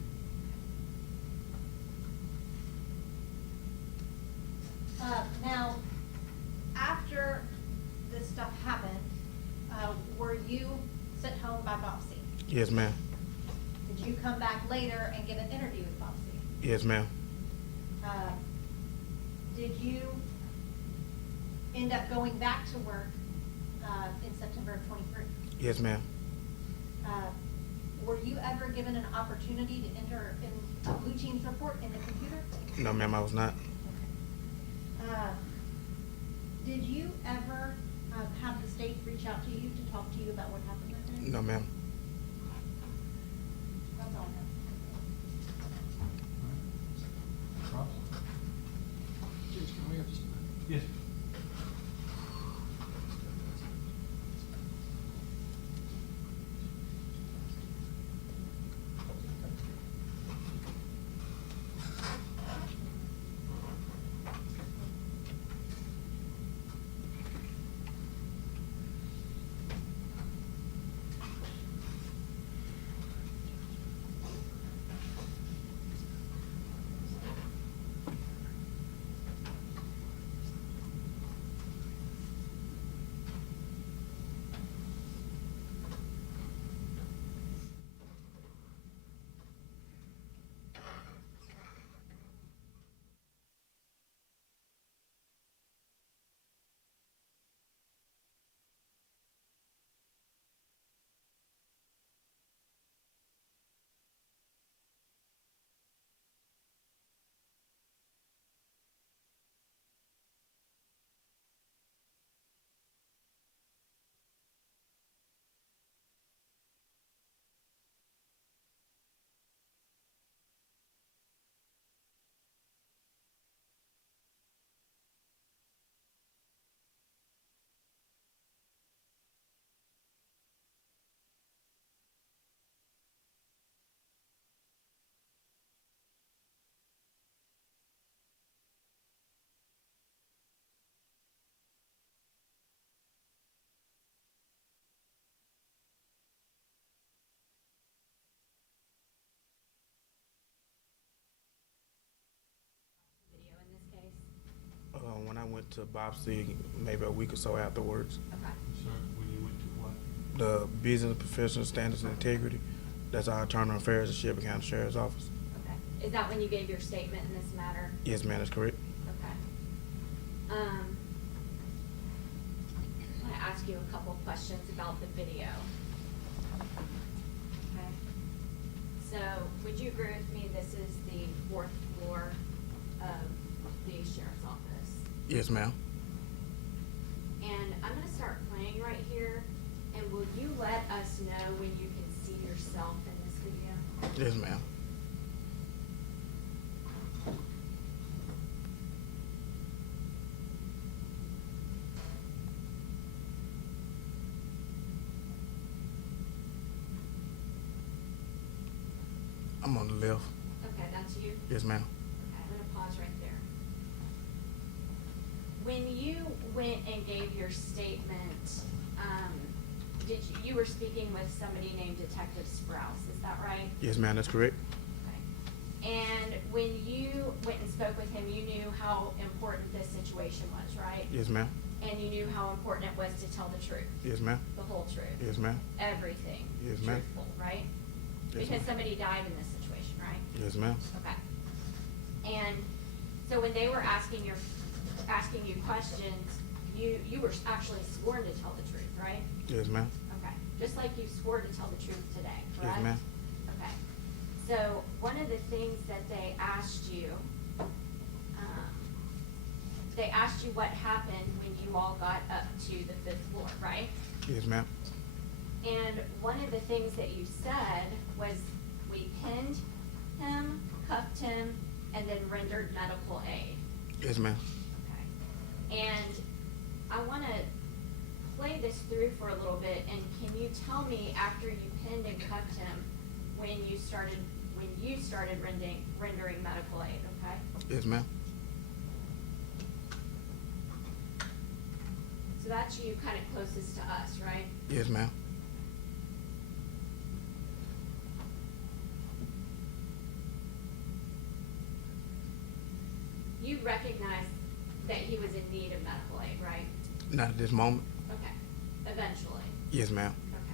Now, after this stuff happened, were you sent home by Bobsey? Yes, ma'am. Did you come back later and get an interview with Bobsey? Yes, ma'am. Did you end up going back to work in September of 23? Yes, ma'am. Were you ever given an opportunity to enter in a blue team's report in the computer? No, ma'am, I was not. Did you ever have the state reach out to you to talk to you about what happened that day? No, ma'am. That's all I have. Ross? Judge, can we have just a minute? Yes. Video in this case? When I went to Bobsey, maybe a week or so afterwards, Okay. So when you went to what? the Business Professional Standards and Integrity, that's our Internal Affairs and Shelby County Sheriff's Office. Okay. Is that when you gave your statement in this matter? Yes, ma'am, that's correct. Okay. I want to ask you a couple questions about the video. Okay. So, would you agree with me this is the fourth floor of the sheriff's office? Yes, ma'am. And I'm gonna start playing right here, and will you let us know when you can see yourself in this video? Yes, ma'am. I'm on the left. Okay, that's you? Yes, ma'am. Okay, I'm gonna pause right there. When you went and gave your statement, you were speaking with somebody named Detective Sprouse, is that right? Yes, ma'am, that's correct. Okay. And when you went and spoke with him, you knew how important this situation was, right? Yes, ma'am. And you knew how important it was to tell the truth, Yes, ma'am. the whole truth. Yes, ma'am. Everything. Yes, ma'am. Truthful, right? Yes, Because ma'am. somebody died in this situation, right? Yes, ma'am. Okay. And so when they were asking you questions, you were actually sworn to tell the truth, right? Yes, ma'am. Okay. Just like you swore to tell the truth today, correct? Yes, ma'am. Okay. So one of the things that they asked you what happened when you all got up to the 5th floor, right? Yes, ma'am. And one of the things that you said was, we pinned him, cuffed him, and then rendered medical aid. Yes, ma'am. Okay. And I want to play this through for a little bit, and can you tell me, after you pinned and cuffed him, when you started rendering medical aid, okay? Yes, ma'am. So that's you kind of closest to us, right? Yes, ma'am. You recognize that he was in need of medical aid, right? Not at this moment. Okay. Eventually. Yes, ma'am. Okay.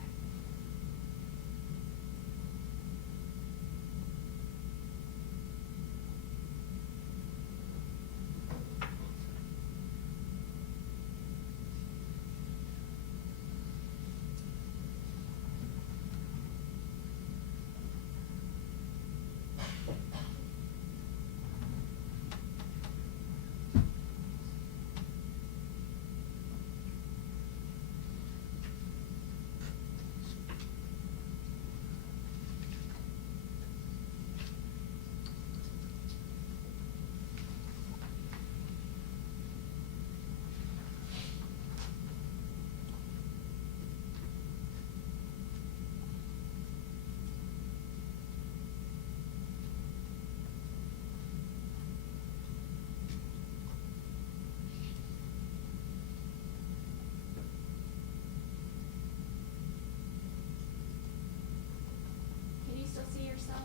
Can you still see yourself?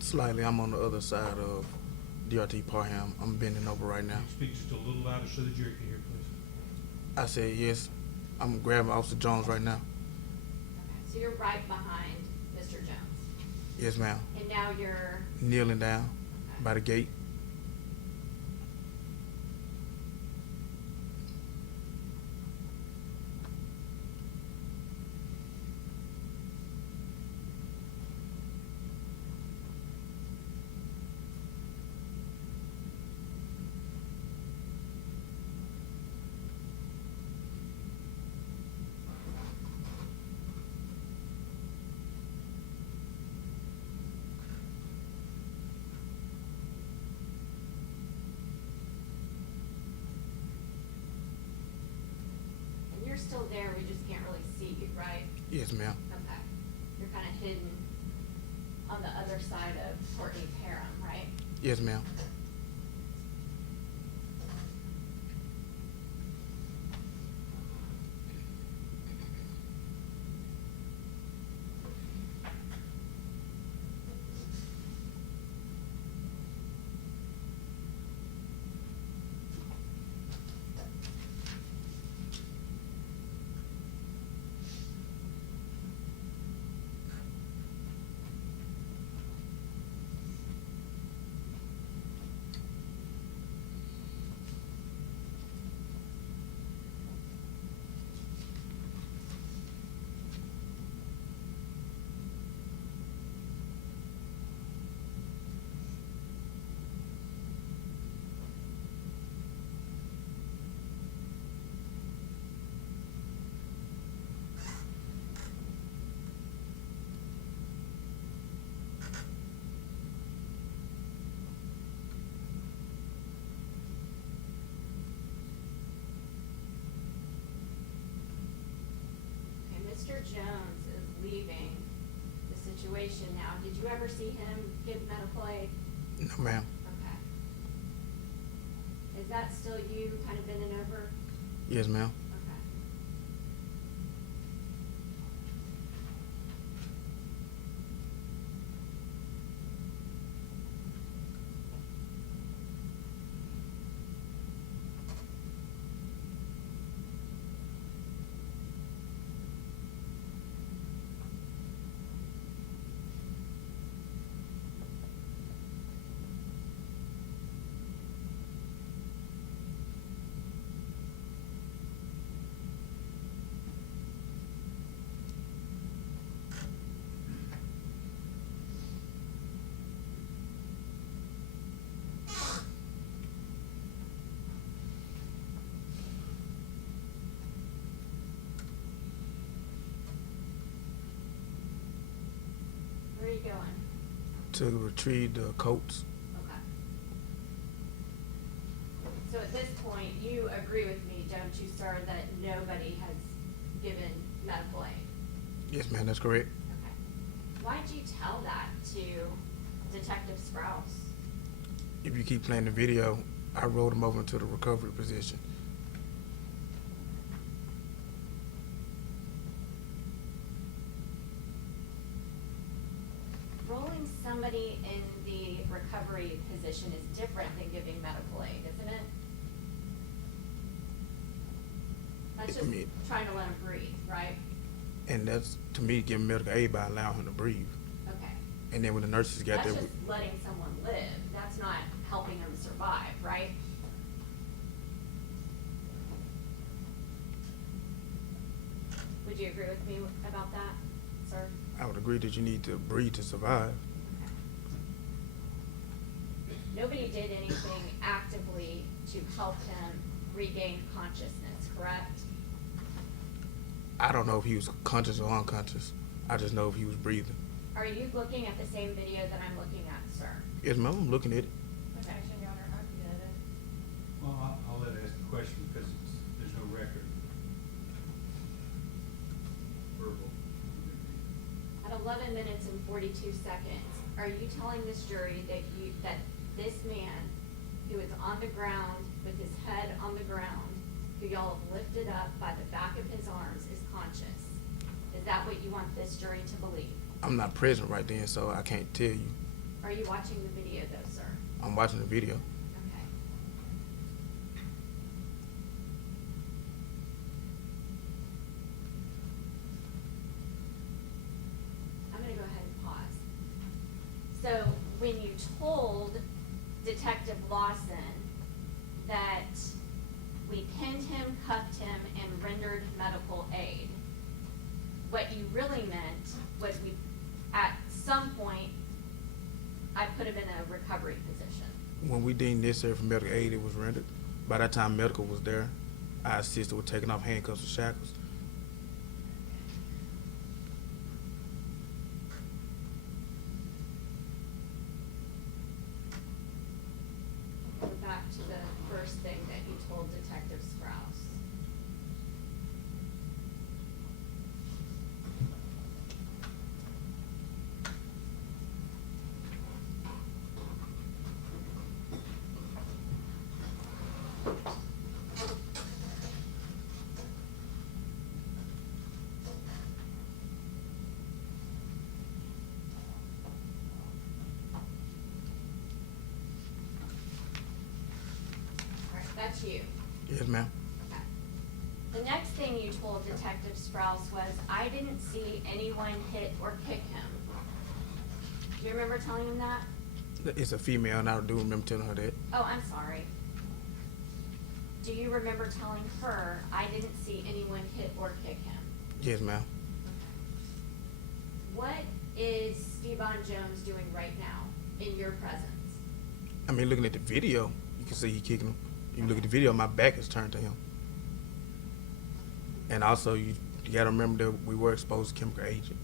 Slightly, I'm on the other side of DRT Parham. I'm bending over right now. Can you speak just a little louder so the jury can hear, please? I said yes. I'm grabbing Officer Jones right now. Okay. So you're right behind Mr. Jones. Yes, ma'am. And now you're, Kneeling down by the gate. and you're still there, we just can't really see you, right? Yes, ma'am. Okay. You're kind of hidden on the other side of Courtney's harem, right? Yes, ma'am. Okay, Mr. Jones is leaving the situation now. Did you ever see him give medical aid? No, ma'am. Okay. Is that still you kind of bending over? Yes, ma'am. Okay. are you going? to retrieve the coats. Okay. So at this point, you agree with me, don't you, sir, that nobody has given medical aid? Yes, ma'am, that's correct. Okay. Why'd you tell that to Detective Sprouse? If you keep playing the video, I rolled him over into the recovery position. Rolling somebody in the recovery position is different than giving medical aid, isn't it? That's I just mean- trying to let him breathe, right? And that's, to me, giving medical aid by allowing him to breathe. Okay. And then when the nurses got That's there, just letting someone live. That's not helping them survive, right? Would you agree with me about that, sir? I would agree that you need to breathe to survive. Nobody did anything actively to help him regain consciousness, correct? I don't know if he was conscious or unconscious. I just know if he was breathing. Are you looking at the same video that I'm looking at, sir? Yes, ma'am, I'm looking at it. Objection, Your Honor, I did it. Well, I'll let her ask the question because there's no record. Verbal. At 11 minutes and 42 seconds, are you telling this jury that that this man who is on the ground with his head on the ground, who y'all have lifted up by the back of his arms, is conscious? Is that what you want this jury to believe? I'm not present right then, so I can't tell you. Are you watching the video though, sir? I'm watching the video. Okay. I'm gonna go ahead and pause. So when you told Detective Lawson that we pinned him, cuffed him, and rendered medical aid, what you really meant was we, at some point, I put him in a recovery position. When we deemed necessary for medical aid, it was rendered. By that time, medical was there. I assisted with taking off handcuffs and shackles. Go back to the first thing that you told Detective Sprouse. All right, that's you. Yes, ma'am. Okay. The next thing you told Detective Sprouse was, I didn't see anyone hit or kick him. Do you remember telling him that? It's a female, and I do remember telling her that. Oh, I'm sorry. Do you remember telling her, I didn't see anyone hit or kick him? Yes, ma'am. What is Stevan Jones doing right now in your presence? I mean, looking at the video, you can see he kicking him. You look at the video, my back is turned to him. And also, you gotta remember that we were exposed to chemical agent.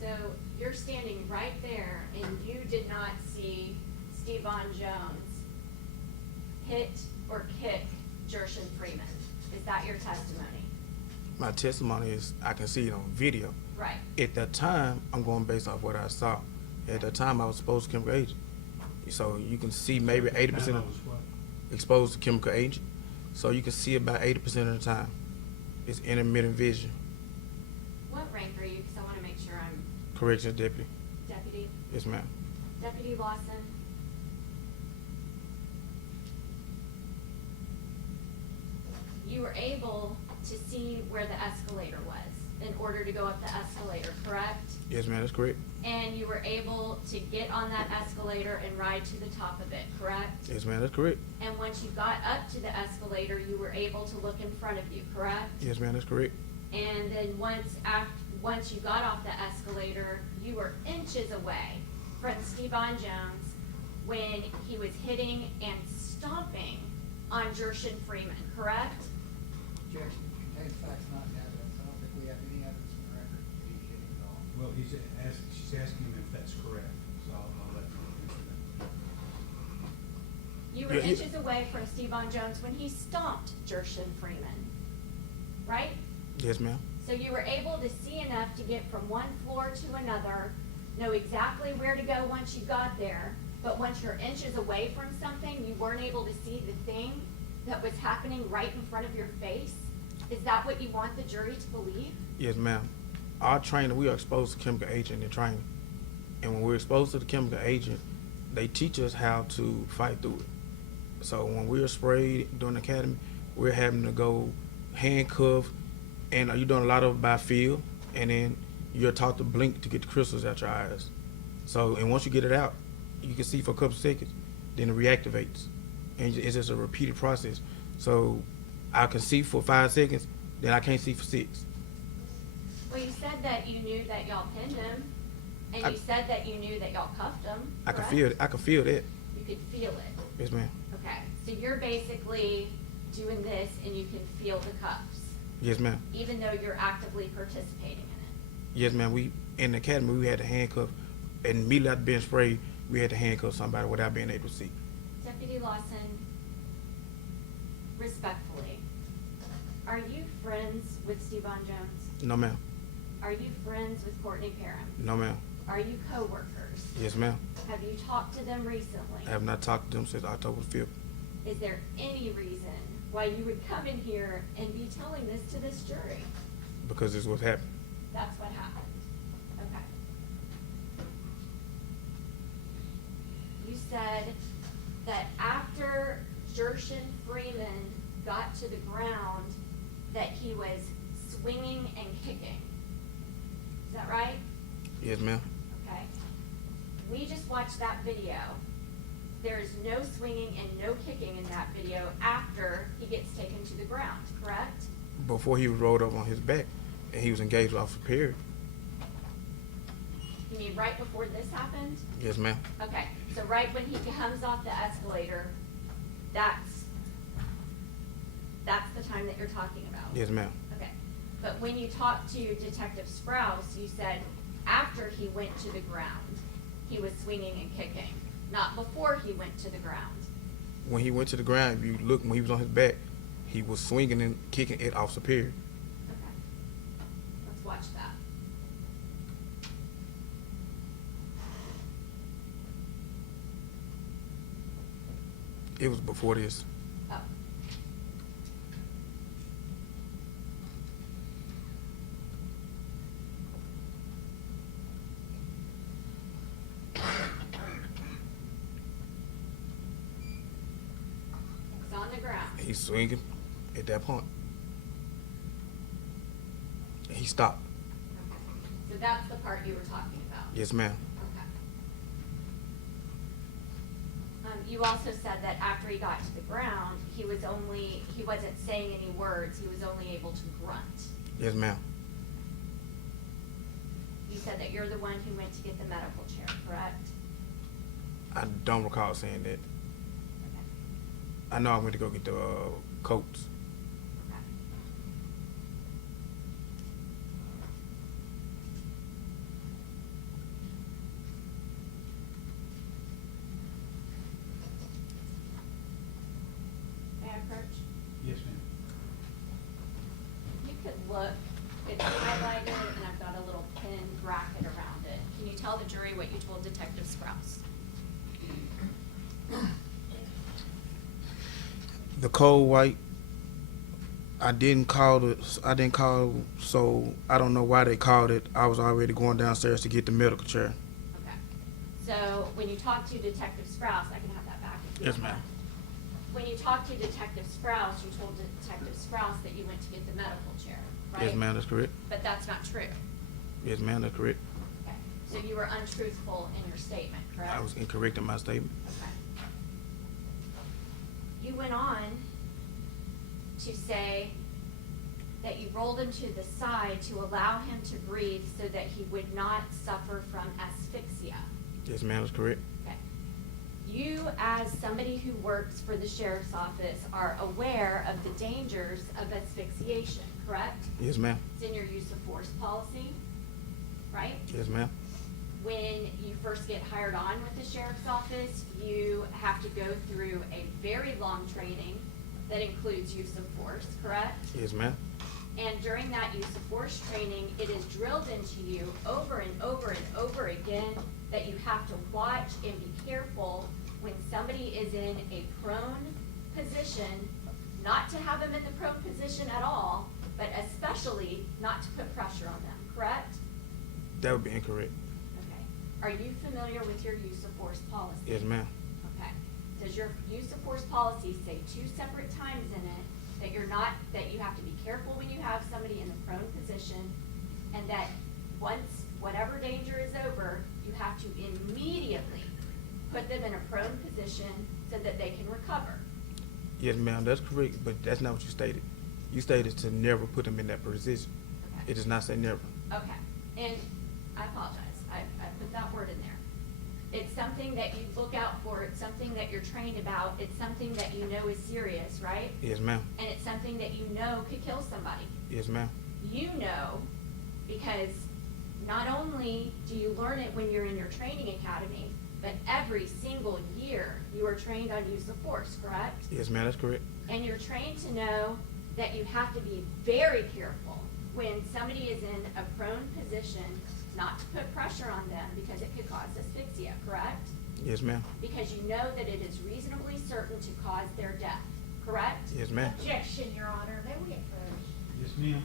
So you're standing right there and you did not see Stevan Jones hit or kick Gershun Freeman. Is that your testimony? My testimony is I can see it on video. Right. At that time, I'm going based off what I saw. At that time, I was exposed to chemical agent. So you can see maybe 80% Now of I was what? exposed to chemical agent. So you can see about 80% of the time. It's intermittent vision. What rank are you? Because I want to make sure I'm Corrections deputy. deputy. Yes, ma'am. Deputy Lawson. You were able to see where the escalator was. in order to go up the escalator, correct? Yes, ma'am, that's correct. And you were able to get on that escalator and ride to the top of it, correct? Yes, ma'am, that's correct. And once you got up to the escalator, you were able to look in front of you, correct? Yes, ma'am, that's correct. And then once you got off the escalator, you were inches away from Stevan Jones when he was hitting and stomping on Gershun Freeman, correct? Objection, contains facts not in evidence. I don't think we have any evidence in the record that he's hitting at all. Well, she's asking him if that's correct, so I'll let you answer that. You were Yeah, inches away from Stevan Jones when he stomped Gershun Freeman, right? Yes, ma'am. So you were able to see enough to get from one floor to another, know exactly where to go once you got there, but once you're inches away from something, you weren't able to see the thing that was happening right in front of your face? Is that what you want the jury to believe? Yes, ma'am. Our training, we are exposed to chemical agent in training. And when we're exposed to the chemical agent, they teach us how to fight through it. So when we're sprayed during the academy, we're having to go handcuff, and you're doing a lot of it by feel, and then you're taught to blink to get the crystals out your eyes. So, and once you get it out, you can see for a couple seconds, then it reactivates. And it's just a repeated process. So I can see for 5 seconds, then I can't see for 6. Well, you said that you knew that y'all pinned him, and you said that you knew that y'all cuffed him, I can correct? feel it. I can feel that. You could feel it. Yes, ma'am. Okay, so you're basically doing this and you can feel the cuffs, Yes, ma'am. even though you're actively participating in it. Yes, ma'am. We in the academy we had to handcuff, and immediately after being sprayed, we had to handcuff somebody without being able to see. Deputy Lawson, respectfully, are you friends with Stevan Jones? No, ma'am. Are you friends with Courtney Parham? No, ma'am. Are you co-workers? Yes, ma'am. Have you talked to them recently? I have not talked to them since October 5th. Is there any reason why you would come in here and be telling this to this jury? Because this is what's happened. That's what happened. Okay. You said that after Gershun Freeman got to the ground, that he was swinging and kicking. Is that right? Yes, ma'am. Okay. We just watched that video. There's no swinging and no kicking in that video after he gets taken to the ground, correct? Before he was rolled up on his back, and he was engaged with Officer Perry. You mean right before this happened? Yes, ma'am. Okay, so right when he comes off the escalator, that's the time that you're talking about? Yes, ma'am. Okay, but when you talked to Detective Sprouse, you said after he went to the ground, he was swinging and kicking, not before he went to the ground. When he went to the ground, if you look, when he was on his back, he was swinging and kicking at Officer Perry. Okay, let's watch that. It was before this. Oh. It's on the ground. He's swinging at that point. And he stopped. Okay. So that's the part you were talking about? Yes, ma'am. Okay. You also said that after he got to the ground, he wasn't saying any words, he was only able to grunt. Yes, ma'am. You said that you're the one who went to get the medical chair, correct? I don't recall saying that. Okay. I know I went to go get the coats. Okay. May I approach? Yes, ma'am. You could look, it's highlighted and I've got a little pin bracket around it. Can you tell the jury what you told Detective Sprouse? The cold white. I didn't call, so I don't know why they called it. I was already going downstairs to get the medical chair. Okay. So when you talked to Detective Sprouse, I can have that back if you Yes, want. ma'am. When you talked to Detective Sprouse, you told Detective Sprouse that you went to get the medical chair, right? Yes, ma'am, that's correct. But that's not true. Yes, ma'am, that's correct. Okay. So you were untruthful in your statement, correct? I was incorrect in my statement. Okay. You went on to say that you rolled him to the side to allow him to breathe so that he would not suffer from asphyxia. Yes, ma'am, that's correct. Okay. You, as somebody who works for the sheriff's office, are aware of the dangers of asphyxiation, correct? Yes, ma'am. It's in your use of force policy, right? Yes, ma'am. When you first get hired on with the sheriff's office, you have to go through a very long training that includes use of force, correct? Yes, ma'am. And during that use of force training, it is drilled into you over and over and over again that you have to watch and be careful when somebody is in a prone position, not to have them in the prone position at all, but especially not to put pressure on them, correct? That would be incorrect. Okay. Are you familiar with your use of force policy? Yes, ma'am. Okay. Does your use of force policy say 2 separate times in it that you have to be careful when you have somebody in the prone position, and that once whatever danger is over, you have to immediately put them in a prone position so that they can recover? Yes, ma'am, that's correct, but that's not what you stated. You stated to never put them in that position. Okay. It does not say never. Okay, and I apologize, I put that word in there. It's something that you look out for, it's something that you're trained about, it's something that you know is serious, right? Yes, ma'am. And it's something that you know could kill somebody. Yes, ma'am. You know, because not only do you learn it when you're in your training academy, but every single year you are trained on use of force, correct? Yes, ma'am, that's correct. And you're trained to know that you have to be very careful when somebody is in a prone position, not to put pressure on them because it could cause asphyxia, correct? Yes, ma'am. Because you know that it is reasonably certain to cause their death, correct? Yes, ma'am. Objection, Your Honor. May we approach? Yes, ma'am.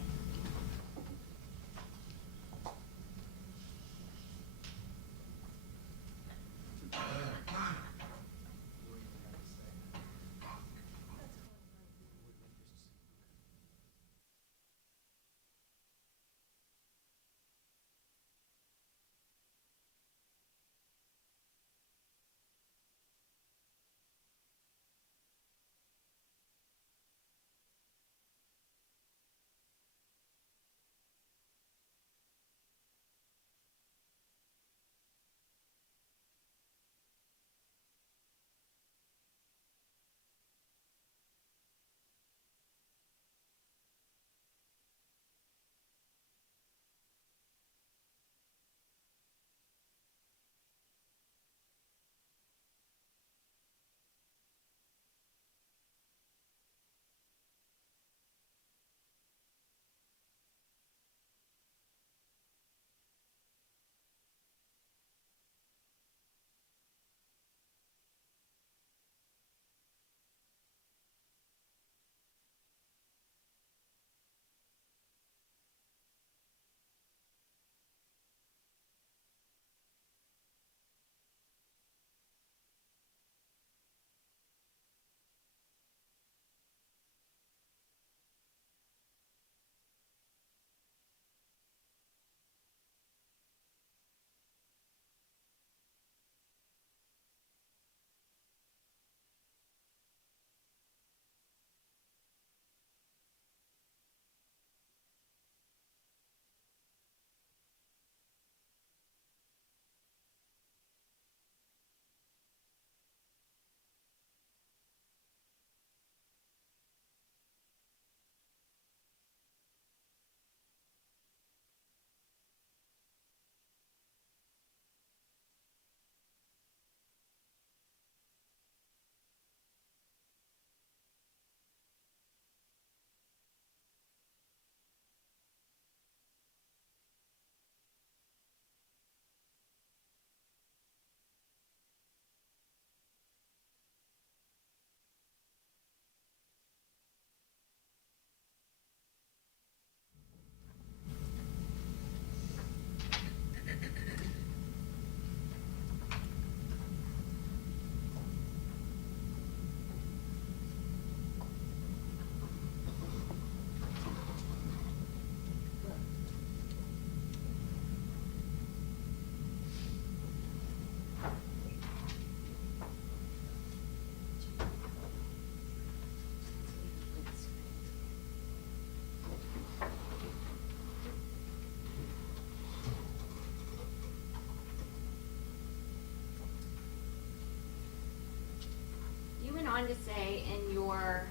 on to say in your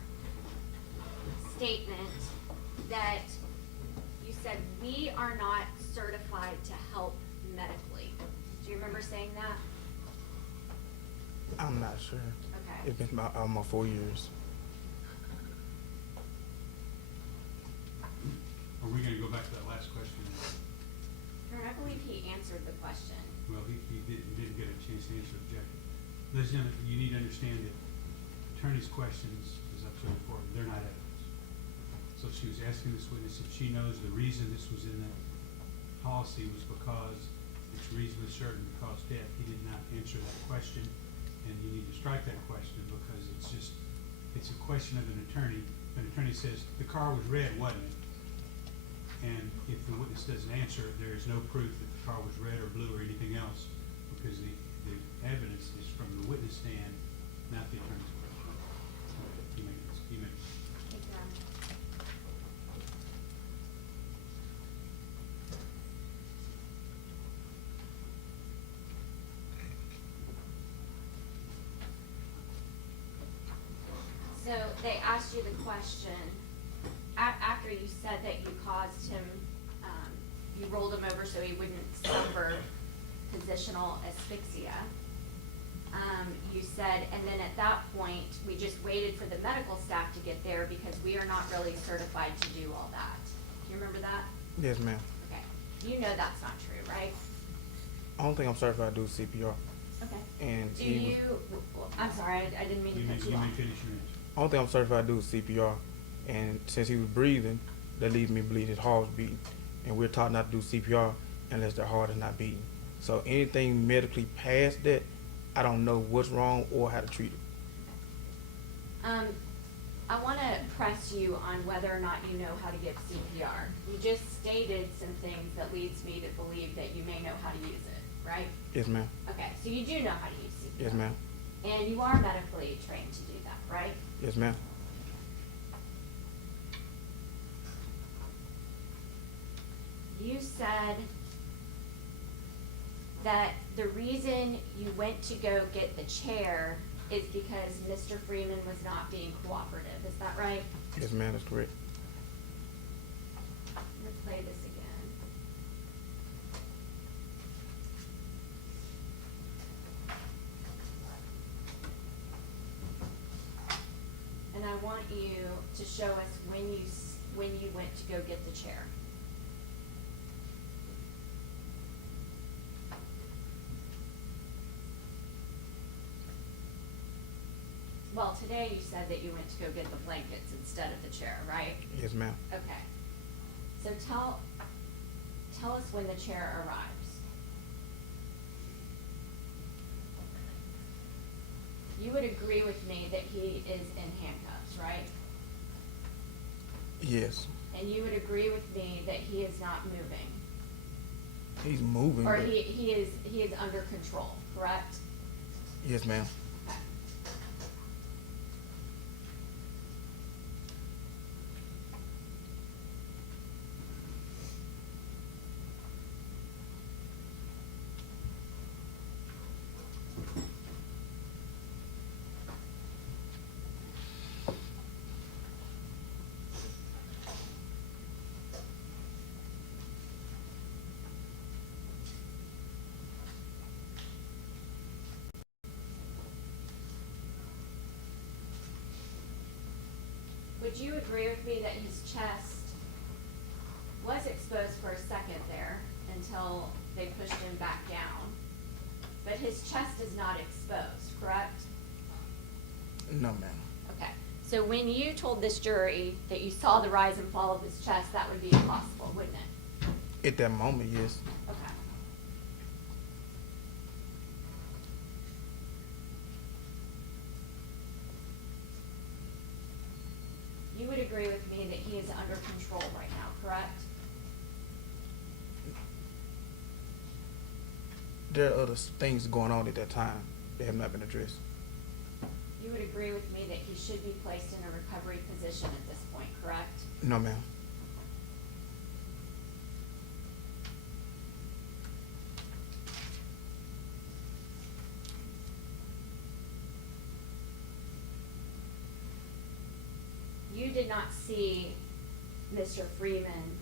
statement that you said, "We are not certified to help medically." Do you remember saying that? I'm not sure. Okay. It's been about almost 4 years. Are we gonna go back to that last question? Aaron, I believe he answered the question. Well, he didn't get a chance to answer objective. Ladies and gentlemen, you need to understand that attorney's questions is absolutely important. They're not evidence. So she was asking this witness if she knows the reason this was in the policy was because it's reasonably certain to cause death. He did not answer that question, and you need to strike that question because it's a question of an attorney. An attorney says, the car was red, wasn't it? And if the witness doesn't answer, there is no proof that the car was red or blue or anything else, because the evidence is from the witness stand, not the attorney's question. You may. Thank you, Aaron. So they asked you the question, after you said that you caused him, you rolled him over so he wouldn't suffer positional asphyxia. You said, and then at that point, we just waited for the medical staff to get there because we are not really certified to do all that. Do you remember that? Yes, ma'am. Okay. You know that's not true, right? I don't think I'm certified to do CPR. Okay. And Do he was- you, I'm sorry, I didn't mean to You may cut you off. finish your answer. I don't think I'm certified to do CPR. And since he was breathing, that leads me to believe his heart was beating. And we're taught not to do CPR unless their heart is not beating. So anything medically past that, I don't know what's wrong or how to treat it. I want to press you on whether or not you know how to give CPR. You just stated some things that leads me to believe that you may know how to use it, right? Yes, ma'am. Okay, so you do know how to use CPR. Yes, ma'am. And you are medically trained to do that, right? Yes, ma'am. You said that the reason you went to go get the chair is because Mr. Freeman was not being cooperative. Is that right? Yes, ma'am. That's correct. Let's play this again. And I want you to show us when you went to go get the chair. Well, today you said that you went to go get the blankets instead of the chair, right? Yes, ma'am. Okay. So tell us when the chair arrives. You would agree with me that he is in handcuffs, right? Yes. And you would agree with me that he is not moving, He's moving. or but- he is under control, correct? Yes, ma'am. Okay. Would you agree with me that his chest was exposed for a second there until they pushed him back down? But his chest is not exposed, correct? No, ma'am. Okay. So when you told this jury that you saw the rise and fall of his chest, that would be impossible, wouldn't it? At that moment, yes. Okay. You would agree with me that he is under control right now, correct? There are other things going on at that time that have not been addressed. You would agree with me that he should be placed in a recovery position at this point, correct? No, ma'am. did not see Mr. Freeman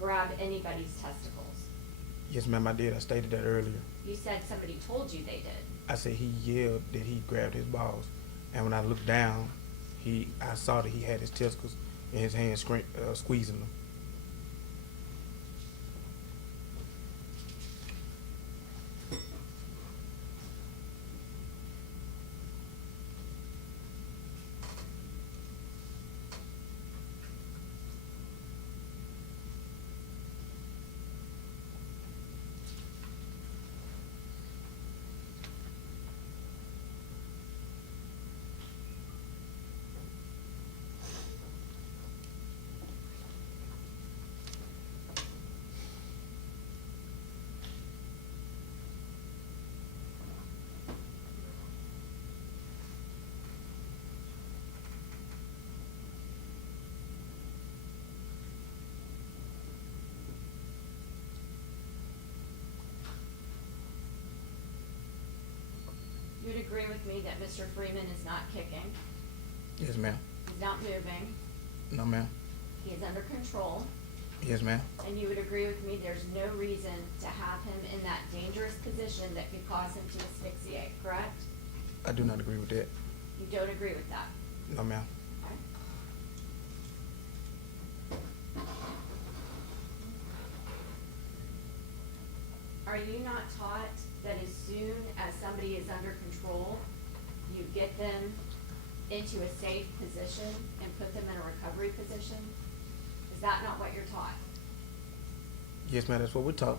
grab anybody's testicles. Yes, ma'am, I did. I stated that earlier. You said somebody told you they did. I said he yelled that he grabbed his balls, and when I looked down, I saw that he had his testicles in his hand, squeezing them. You would agree with me that Mr. Freeman is not kicking, Yes, ma'am. he's not moving, No, ma'am. he is under control, Yes, ma'am. and you would agree with me there's no reason to have him in that dangerous position that could cause him to asphyxiate, correct? I do not agree with that. You don't agree with that, No, ma'am. okay? Are you not taught that as soon as somebody is under control, you get them into a safe position and put them in a recovery position? Is that not what you're taught? Yes, ma'am, that's what we're taught.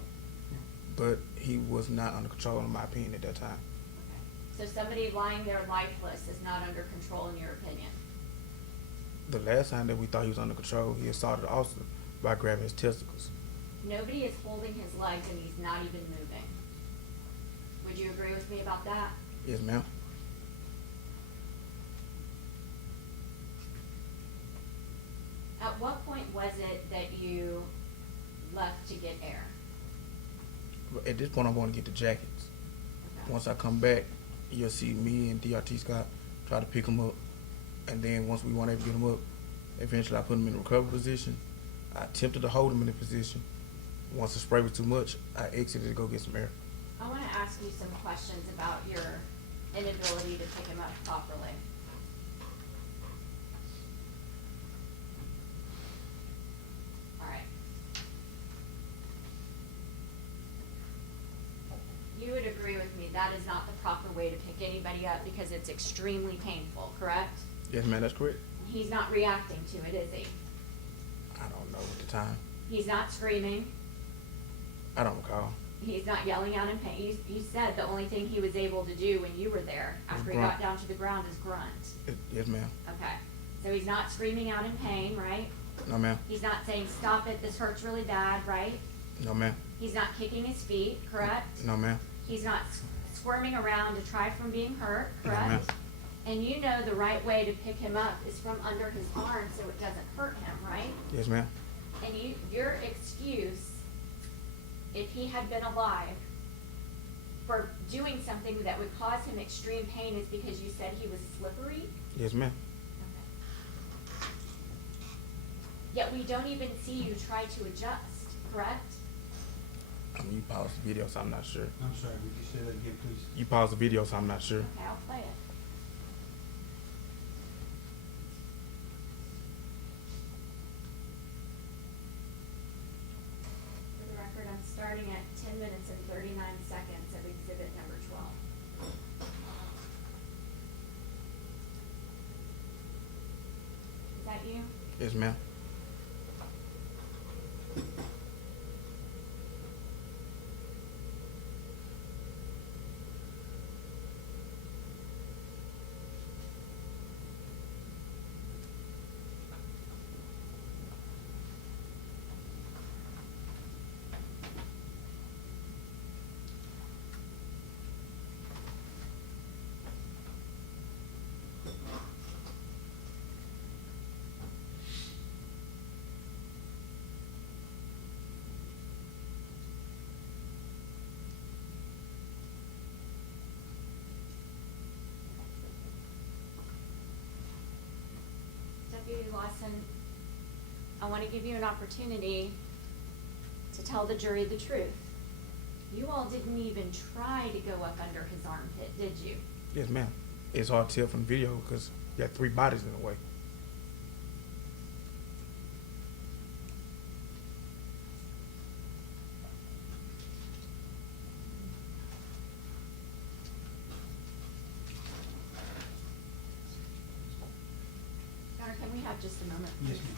But he was not under control, in my opinion, at that time. Okay. So somebody lying there lifeless is not under control in your opinion? The last time that we thought he was under control, he assaulted the officer by grabbing his testicles. Nobody is holding his legs and he's not even moving. Would you agree with me about that? Yes, ma'am. At what point was it that you left to get air? But at this point, I'm going to get the jackets. Okay. Once I come back, you'll see me and DRT Scott try to pick him up. And then once we weren't able to get him up, eventually I put him in a recovery position. I attempted to hold him in the position. Once the spray was too much, I exited to go get some air. I want to ask you some questions about your inability to pick him up properly. All right. You would agree with me that is not the proper way to pick anybody up because it's extremely painful, correct? Yes, ma'am, that's correct. He's not reacting to it, is he? I don't know at the time. He's not screaming. I don't recall. He's not yelling out in pain. You said the only thing he was able to do when you were there after he grunt. got down to the ground is grunt. Yes, ma'am. Okay. So he's not screaming out in pain, right? No, ma'am. He's not saying, stop it, this hurts really bad, right? No, ma'am. He's not kicking his feet, correct? No, ma'am. He's not squirming around to try from being hurt, No, ma'am. correct? And you know the right way to pick him up is from under his arm so it doesn't hurt him, right? Yes, ma'am. And your excuse, if he had been alive, for doing something that would cause him extreme pain is because you said he was slippery? Yes, ma'am. Okay. Yet we don't even see you try to adjust, correct? You paused the video, so I'm not sure. I'm sorry, would you say that again, please? You paused the video, so I'm not sure. Okay, I'll play it. For the record, I'm starting at 10 minutes and 39 seconds of exhibit number 12. Is that you? Yes, ma'am. Deputy Lawson, I want to give you an opportunity to tell the jury the truth. You all didn't even try to go up under his armpit, did you? Yes, ma'am. It's hard to tell from the video because you got 3 bodies in the way. Your Honor, can we have just a moment, Yes, please? ma'am.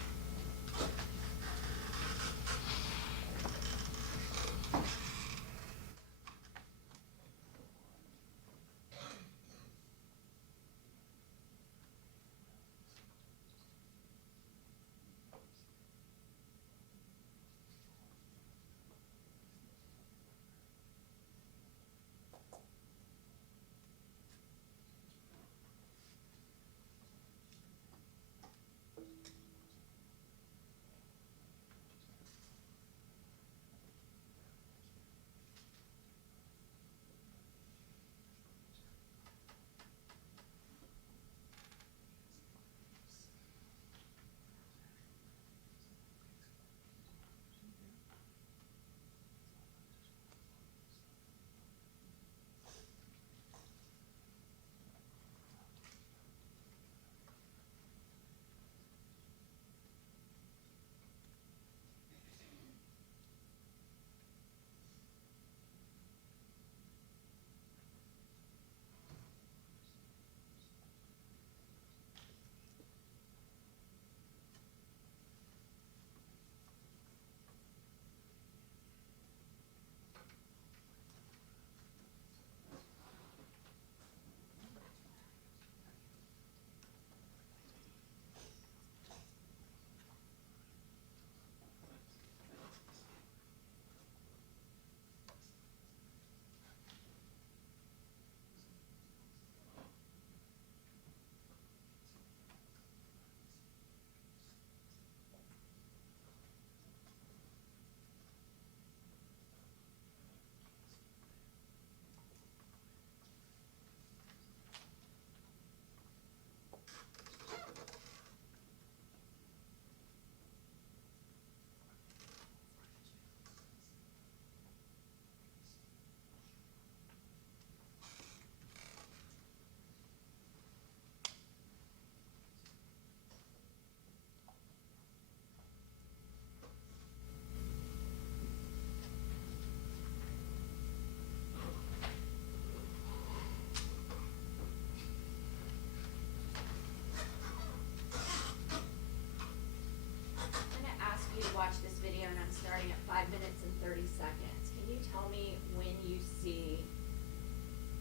I'm gonna ask you to watch this video, and I'm starting at 5 minutes and 30 seconds. Can you tell me when you see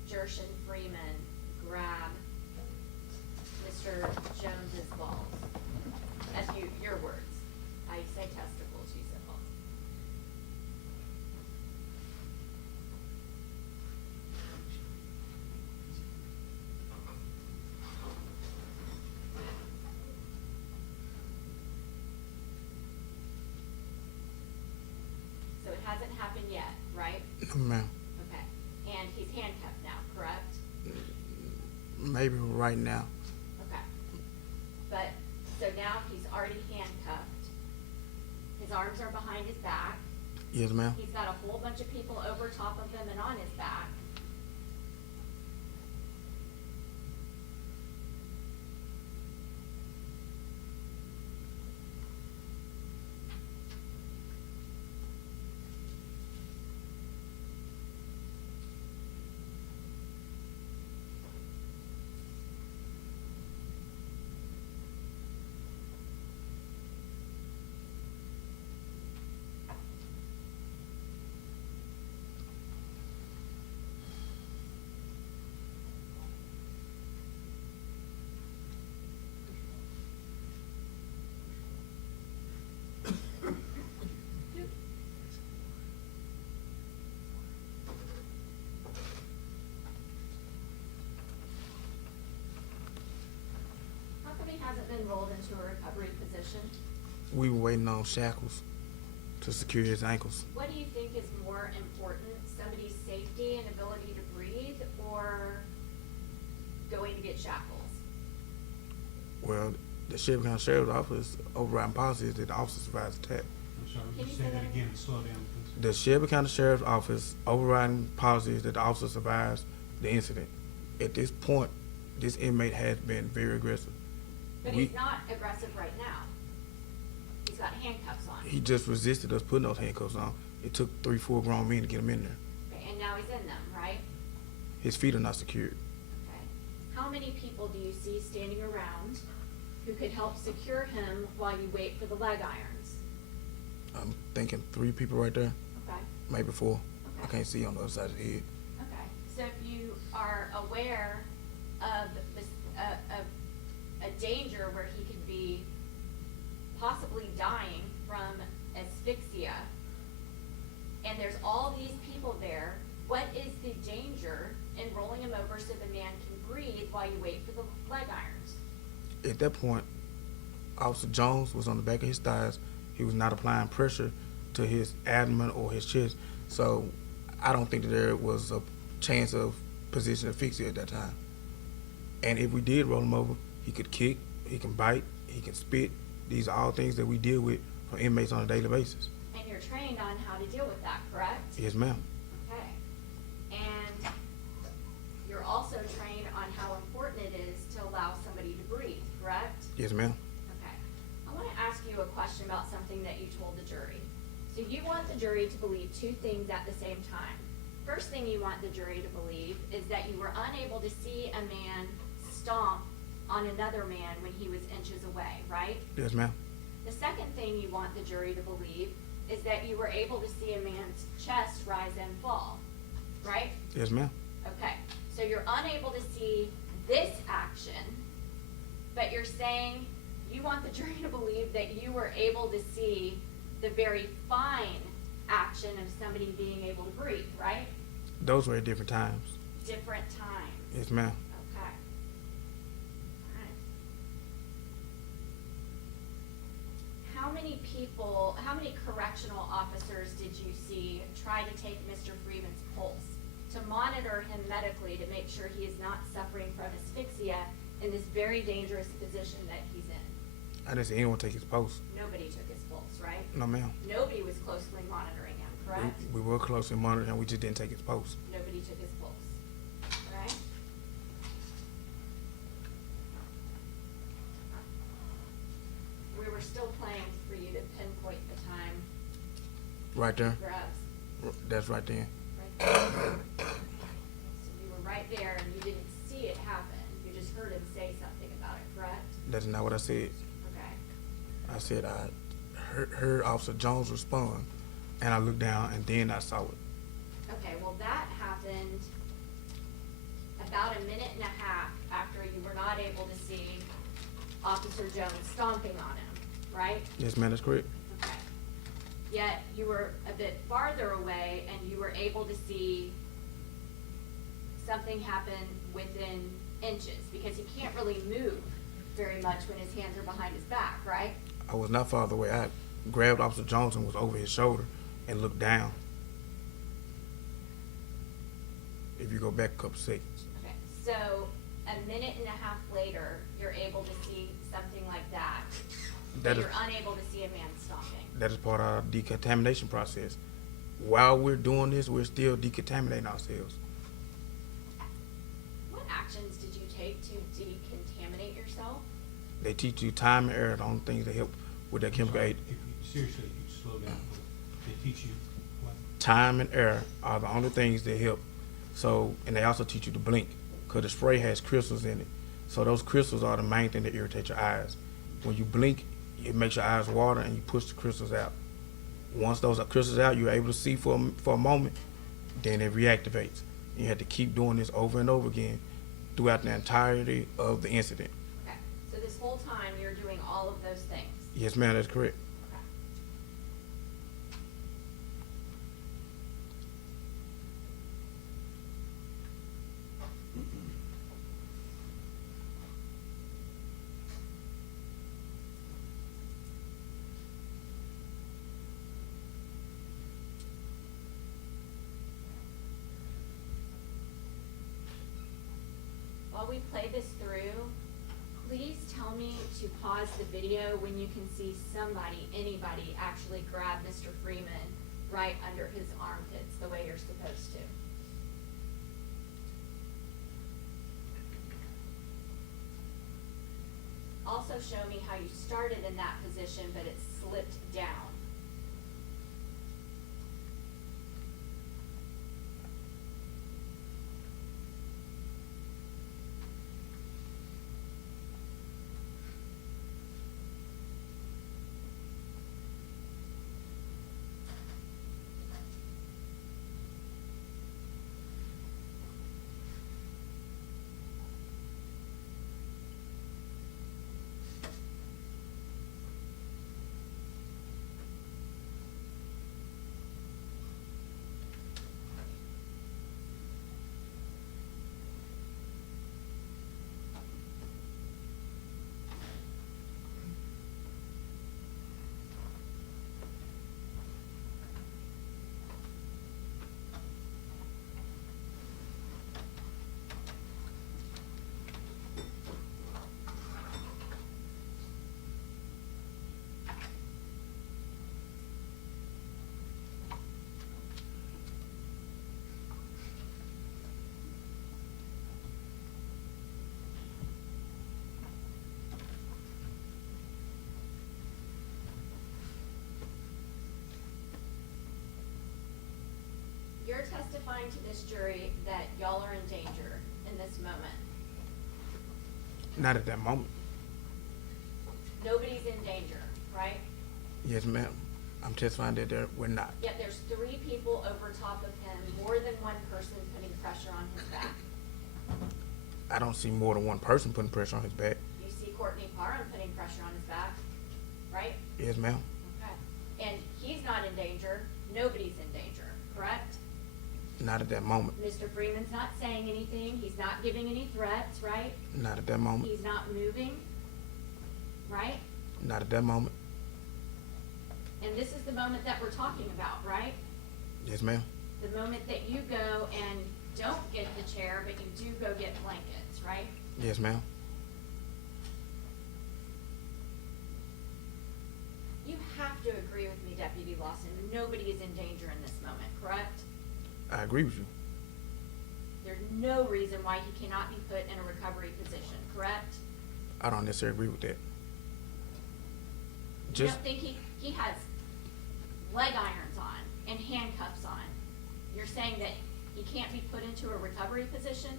Gershun Freeman grab Mr. Jones's balls? That's your words. I say testicles, you said balls. So it hasn't happened yet, right? No, ma'am. Okay. And he's handcuffed now, correct? Maybe right now. Okay. But, so now he's already handcuffed. His arms are behind his back. Yes, ma'am. He's got a whole bunch of people over top of him and on his back. How come he hasn't been rolled into a recovery position? We were waiting on shackles to secure his ankles. What do you think is more important, somebody's safety and ability to breathe, or going to get shackles? Well, The Shelby County Sheriff's Office overriding policy is that the officer survives attack. I'm sorry, Can would you you say say that that again and slow down, please? The Shelby County Sheriff's Office overriding policy is that the officer survives the incident. At this point, this inmate has been very aggressive. But We- he's not aggressive right now. He's got handcuffs on. He just resisted us putting those handcuffs on. It took 3-4 grown men to get him in there. Okay, and now he's in them, right? His feet are not secured. Okay. How many people do you see standing around who could help secure him while you wait for the leg irons? I'm thinking 3 people right there, Okay. maybe 4. I Okay. can't see on the other side of the head. Okay, so if you are aware of this, a danger where he could be possibly dying from asphyxia, and there's all these people there, what is the danger in rolling him over so the man can breathe while you wait for the leg irons? At that point, Officer Jones was on the back of his thighs. He was not applying pressure to his abdomen or his chest. So I don't think that there was a chance of position asphyxia at that time. And if we did roll him over, he could kick, he can bite, he can spit. These are all things that we deal with for inmates on a daily basis. And you're trained on how to deal with that, correct? Yes, ma'am. Okay. And you're also trained on how important it is to allow somebody to breathe, correct? Yes, ma'am. Okay. I want to ask you a question about something that you told the jury. So you want the jury to believe 2 things at the same time. First thing you want the jury to believe is that you were unable to see a man stomp on another man when he was inches away, right? Yes, ma'am. The second thing you want the jury to believe is that you were able to see a man's chest rise and fall, right? Yes, ma'am. Okay, so you're unable to see this action, but you're saying you want the jury to believe that you were able to see the very fine action of somebody being able to breathe, right? Those were at different times. Different times. Yes, ma'am. Okay. Alright. How many correctional officers did you see try to take Mr. Freeman's pulse to monitor him medically to make sure he is not suffering from asphyxia in this very dangerous position that he's in? I didn't see anyone take his post. Nobody took his pulse, right? No, ma'am. Nobody was closely monitoring him, correct? We were closely monitoring. We just didn't take his post. Nobody took his pulse, right? We were still planning for you to pinpoint the time Right there. for us, That's right there. right there. So you were right there and you didn't see it happen, you just heard him say something about it, correct? That's not what I said. Okay, I said I heard Officer Jones respond, and I looked down, and then I saw it. okay, well, that happened about a minute and a half after you were not able to see Officer Jones stomping on him, right? Yes, ma'am, that's correct. Okay. Yet you were a bit farther away and you were able to see something happen within inches, because he can't really move very much when his hands are behind his back, right? I was not far away. I grabbed Officer Jones and was over his shoulder and looked down. If you go back a couple seconds. Okay, so a minute and a half later, you're able to see something like that, but That is- you're unable to see a man stomping. That is part of our decontamination process. While we're doing this, we're still decontaminating ourselves. What actions did you take to decontaminate yourself? They teach you time and error, the only things that help with that chemical aid. Seriously, if you slow down, they teach you what? Time and error are the only things that help. So, and they also teach you to blink, because the spray has crystals in it. So those crystals are the main thing that irritate your eyes. When you blink, it makes your eyes water and you push the crystals out. Once those crystals out, you're able to see for a moment, then it reactivates. You have to keep doing this over and over again throughout the entirety of the incident. Okay, so this whole time, you're doing all of those things? Yes, ma'am, that's correct. Okay. While we play this through, please tell me to pause the video when you can see somebody, anybody, actually grab Mr. Freeman right under his armpits the way you're supposed to. Also show me how you started in that position, but it slipped down. You're testifying to this jury that y'all are in danger in this moment. Not at that moment. Nobody's in danger, right? Yes, ma'am. I'm testifying that we're not. Yet there's 3 people over top of him, more than one person putting pressure on his back. I don't see more than one person putting pressure on his back. You see Courtney Parham putting pressure on his back, right? Yes, ma'am. Okay. And he's not in danger. Nobody's in danger, correct? Not at that moment. Mr. Freeman's not saying anything. He's not giving any threats, right? Not at that moment. He's not moving, right? Not at that moment. And this is the moment that we're talking about, right? Yes, ma'am. The moment that you go and don't get the chair, but you do go get blankets, right? Yes, ma'am. You have to agree with me, Deputy Lawson. Nobody is in danger in this moment, correct? I agree with you. There's no reason why he cannot be put in a recovery position, correct? I don't necessarily agree with that. You don't think he has leg irons on and handcuffs on? You're saying that he can't be put into a recovery position?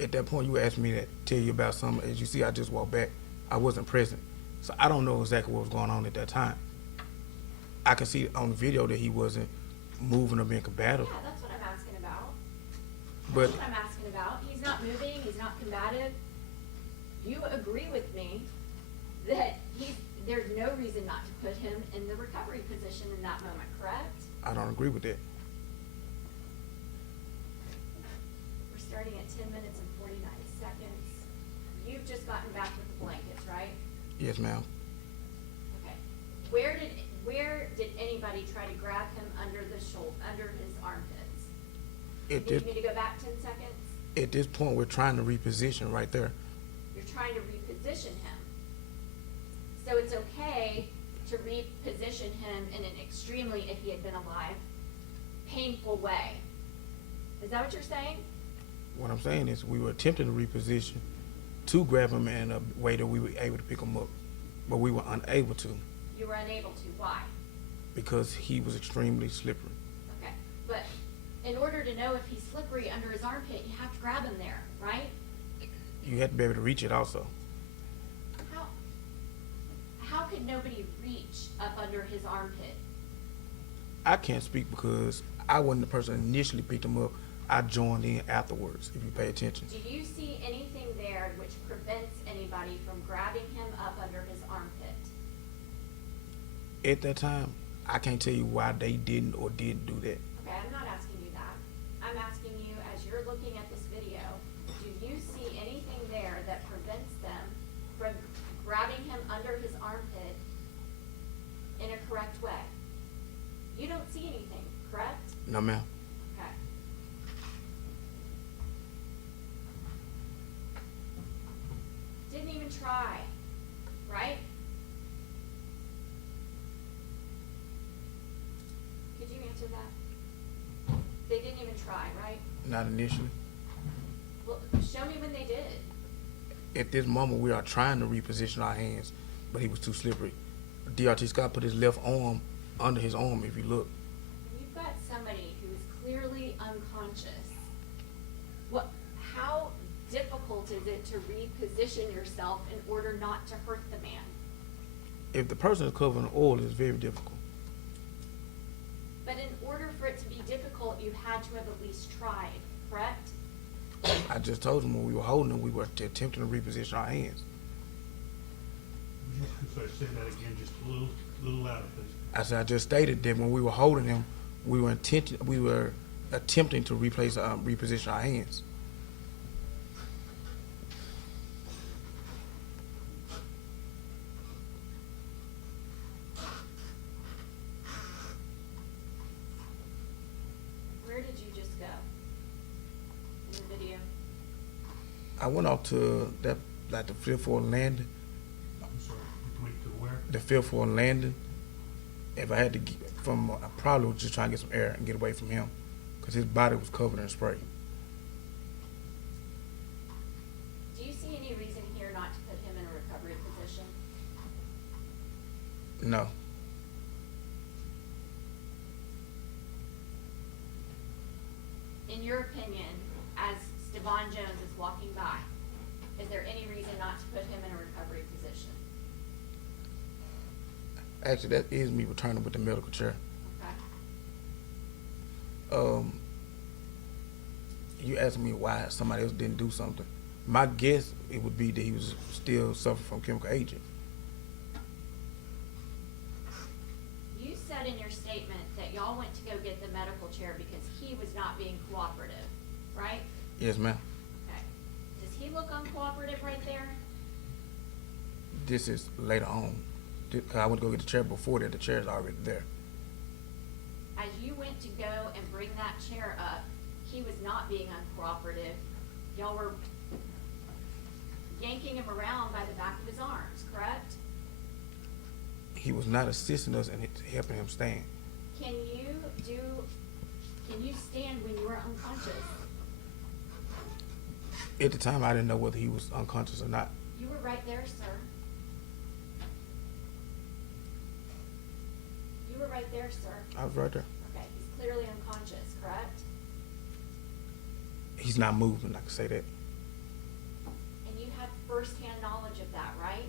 At that point, you asked me to tell you about something. As you see, I just walked back. I wasn't present. So I don't know exactly what was going on at that time. I can see on the video that he wasn't moving or being combative. Yeah, that's what I'm asking about. But That's what I'm asking about. He's not moving, he's not combative. You agree with me that there's no reason not to put him in the recovery position in that moment, correct? I don't agree with that. We're starting at 10 minutes and 49 seconds. You've just gotten back with the blankets, right? Yes, ma'am. Okay. Where did anybody try to grab him under his armpits? At You this, need me to go back 10 seconds? at this point, we're trying to reposition right there. You're trying to reposition him. So it's okay to reposition him in an extremely, if he had been alive, painful way. Is that what you're saying? What I'm saying is we were attempting to reposition to grab him in a way that we were able to pick him up, but we were unable to You were unable to. Why? because he was extremely slippery. Okay. But in order to know if he's slippery under his armpit, you have to grab him there, right? You had to be able to reach it also. How could nobody reach up under his armpit? I can't speak because I wasn't the person that initially picked him up. I joined in afterwards, if you pay attention. Do you see anything there which prevents anybody from grabbing him up under his armpit? At that time, I can't tell you why they didn't or didn't do that. Okay, I'm not asking you that. I'm asking you, as you're looking at this video, do you see anything there that prevents them from grabbing him under his armpit in a correct way? You don't see anything, correct? No, ma'am. Okay. Didn't even try, right? Could you answer that? They didn't even try, right? Not initially. Well, show me when they did. At this moment, we are trying to reposition our hands, but he was too slippery. DRT Scott put his left arm under his arm, if you look. You've got somebody who is clearly unconscious. How difficult is it to reposition yourself in order not to hurt the man? If the person is covered in oil, it's very difficult. But in order for it to be difficult, you had to have at least tried, correct? I just told him when we were holding him, we were attempting to reposition our hands. Sorry, say that again, just a little louder, please. I said, I just stated that when we were holding him, we were attempting to reposition our hands. Where did you just go in the video? I went off to the fifth floor landing, I'm sorry, went to where? the fifth floor landing. If I had to get I probably was just trying to get some air and get away from him, because his body was covered in spray. Do you see any reason here not to put him in a recovery position? No. In your opinion, as Stevan Jones is walking by, is there any reason not to put him in a recovery position? Actually, that is me returning with the medical chair. Okay. You asked me why somebody else didn't do something. My guess, it would be that he was still suffering from chemical agent. You said in your statement that y'all went to go get the medical chair because he was not being cooperative, right? Yes, ma'am. Okay. Does he look uncooperative right there? This is later on. I went to go get the chair before that. The chair is already there. As you went to go and bring that chair up, he was not being uncooperative. Y'all were yanking him around by the back of his arms, correct? He was not assisting us and helping him stand. Can you stand when you were unconscious? At the time, I didn't know whether he was unconscious or not. You were right there, sir. You were right there, sir. I was right there. Okay, he's clearly unconscious, correct? He's not moving, I can say that. And you had firsthand knowledge of that, right?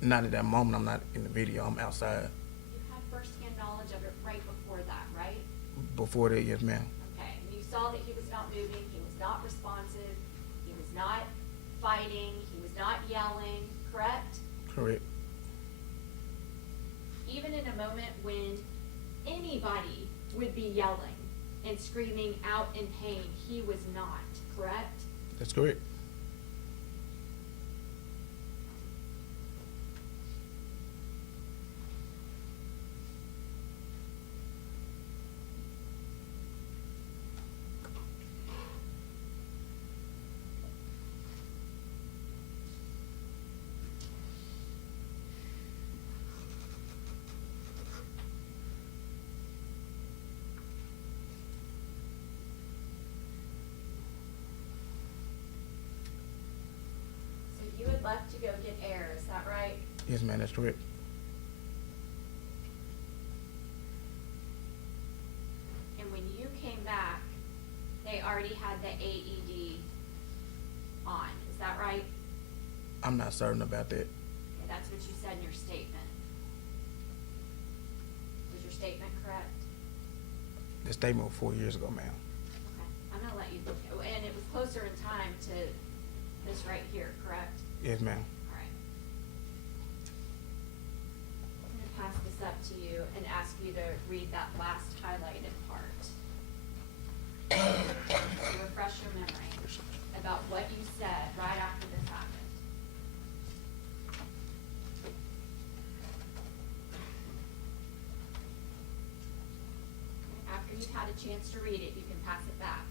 Not at that moment. I'm not in the video. I'm outside. You had firsthand knowledge of it right before that, right? Before that, yes, ma'am. Okay, and you saw that he was not moving, he was not responsive, he was not fighting, he was not yelling, correct? Correct. Even in a moment when anybody would be yelling and screaming out in pain, he was not, correct? That's correct. So you had left to go get air, is that right? Yes, ma'am. That's correct. And when you came back, they already had the AED on, is that right? I'm not certain about that. Okay, that's what you said in your statement. Was your statement correct? The statement was 4 years ago, ma'am. Okay, I'm gonna let you, and it was closer in time to this right here, correct? Yes, ma'am. All right. I'm gonna pass this up to you and ask you to read that last highlighted part. To refresh your memory about what you said right after this happened. After you've had a chance to read it, you can pass it back.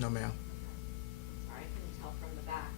No, ma'am. Sorry, I couldn't tell from the back.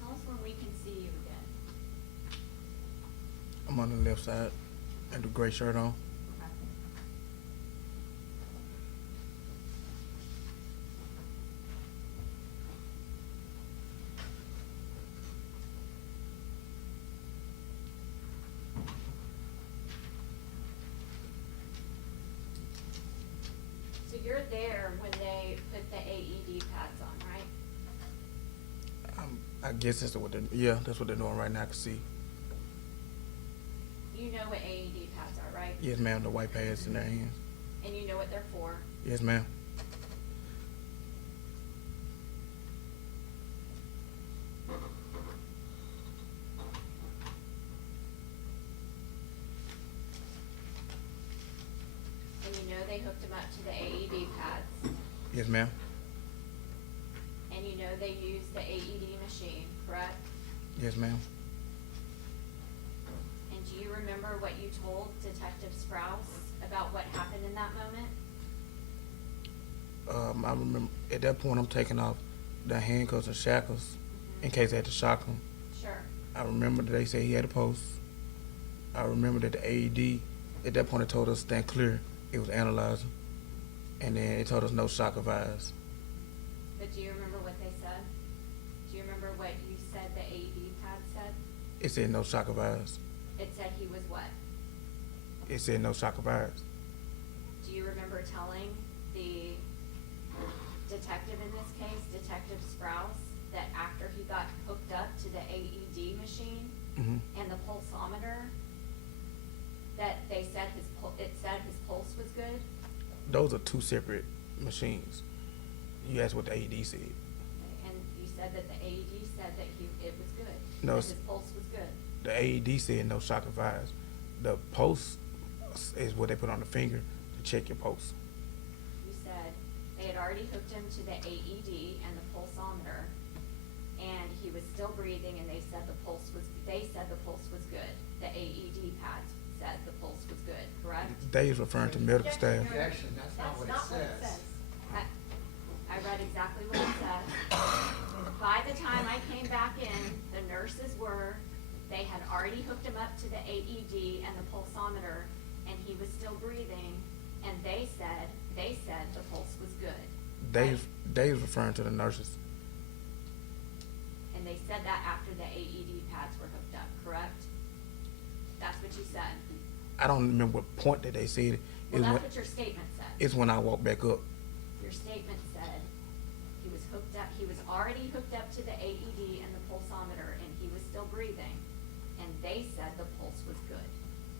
Tell us when we can see you again. I'm on the left side, and the gray shirt on. Okay. So you're there when they put the AED pads on, right? I guess that's what that's what they're doing right now. I can see. You know what AED pads are, right? Yes, ma'am. The white pads in their hands. And you know what they're for. Yes, ma'am. And you know they hooked them up to the AED pads. Yes, ma'am. And you know they used the AED machine, correct? Yes, ma'am. And do you remember what you told Detective Sprouse about what happened in that moment? I remember at that point I'm taking off the handcuffs and shackles in case I had to shock him. Sure. I remember that they said he had a pulse. I remember that the AED at that point it told us stand clear. It was analyzing, and then it told us no shock advised. But do you remember what they said? Do you remember what you said the AED pad said? It said no shock advised. It said he was what? It said no shock advised. Do you remember telling the detective in this case, Detective Sprouse, that after he got hooked up to the AED machine Hmm. and the pulsometer, that they said it said his pulse was good? Those are two separate machines. You asked what the AED said. And you said that the AED said that it was good? No, That it's- his pulse was good? The AED said no shock advised. The pulse is what they put on the finger to check your pulse. You said they had already hooked him to the AED and the pulsometer, and he was still breathing, and they said the pulse was good. The AED pads said the pulse was good, correct? They is referring to medical staff. Objection, that's not what it says. I read exactly what it said. By the time I came back in, the nurses they had already hooked him up to the AED and the pulsometer, and he was still breathing, and they said the pulse was good. They is referring to the nurses. And they said that after the AED pads were hooked up, correct? That's what you said. I don't remember what point that they said it. Well, It's that's when, what your statement said. it's when I walked back up. Your statement said he was already hooked up to the AED and the pulsometer, and he was still breathing, and they said the pulse was good,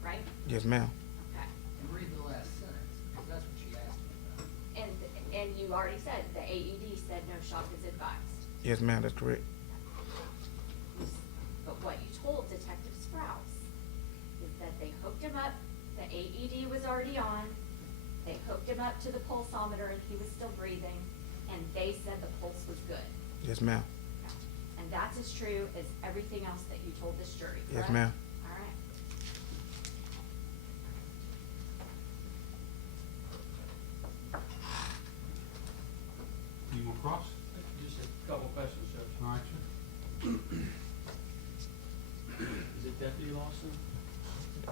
right? Yes, ma'am. Okay. And read the last sentence, because that's what she asked me about. And you already said the AED said no shock is advised. Yes, ma'am. That's correct. But what you told Detective Sprouse is that they hooked him up, the AED was already on, they hooked him up to the pulsometer and he was still breathing, and they said the pulse was good. Yes, ma'am. And that's as true as everything else that you told this jury, correct? Yes, ma'am. All right. You want cross? Just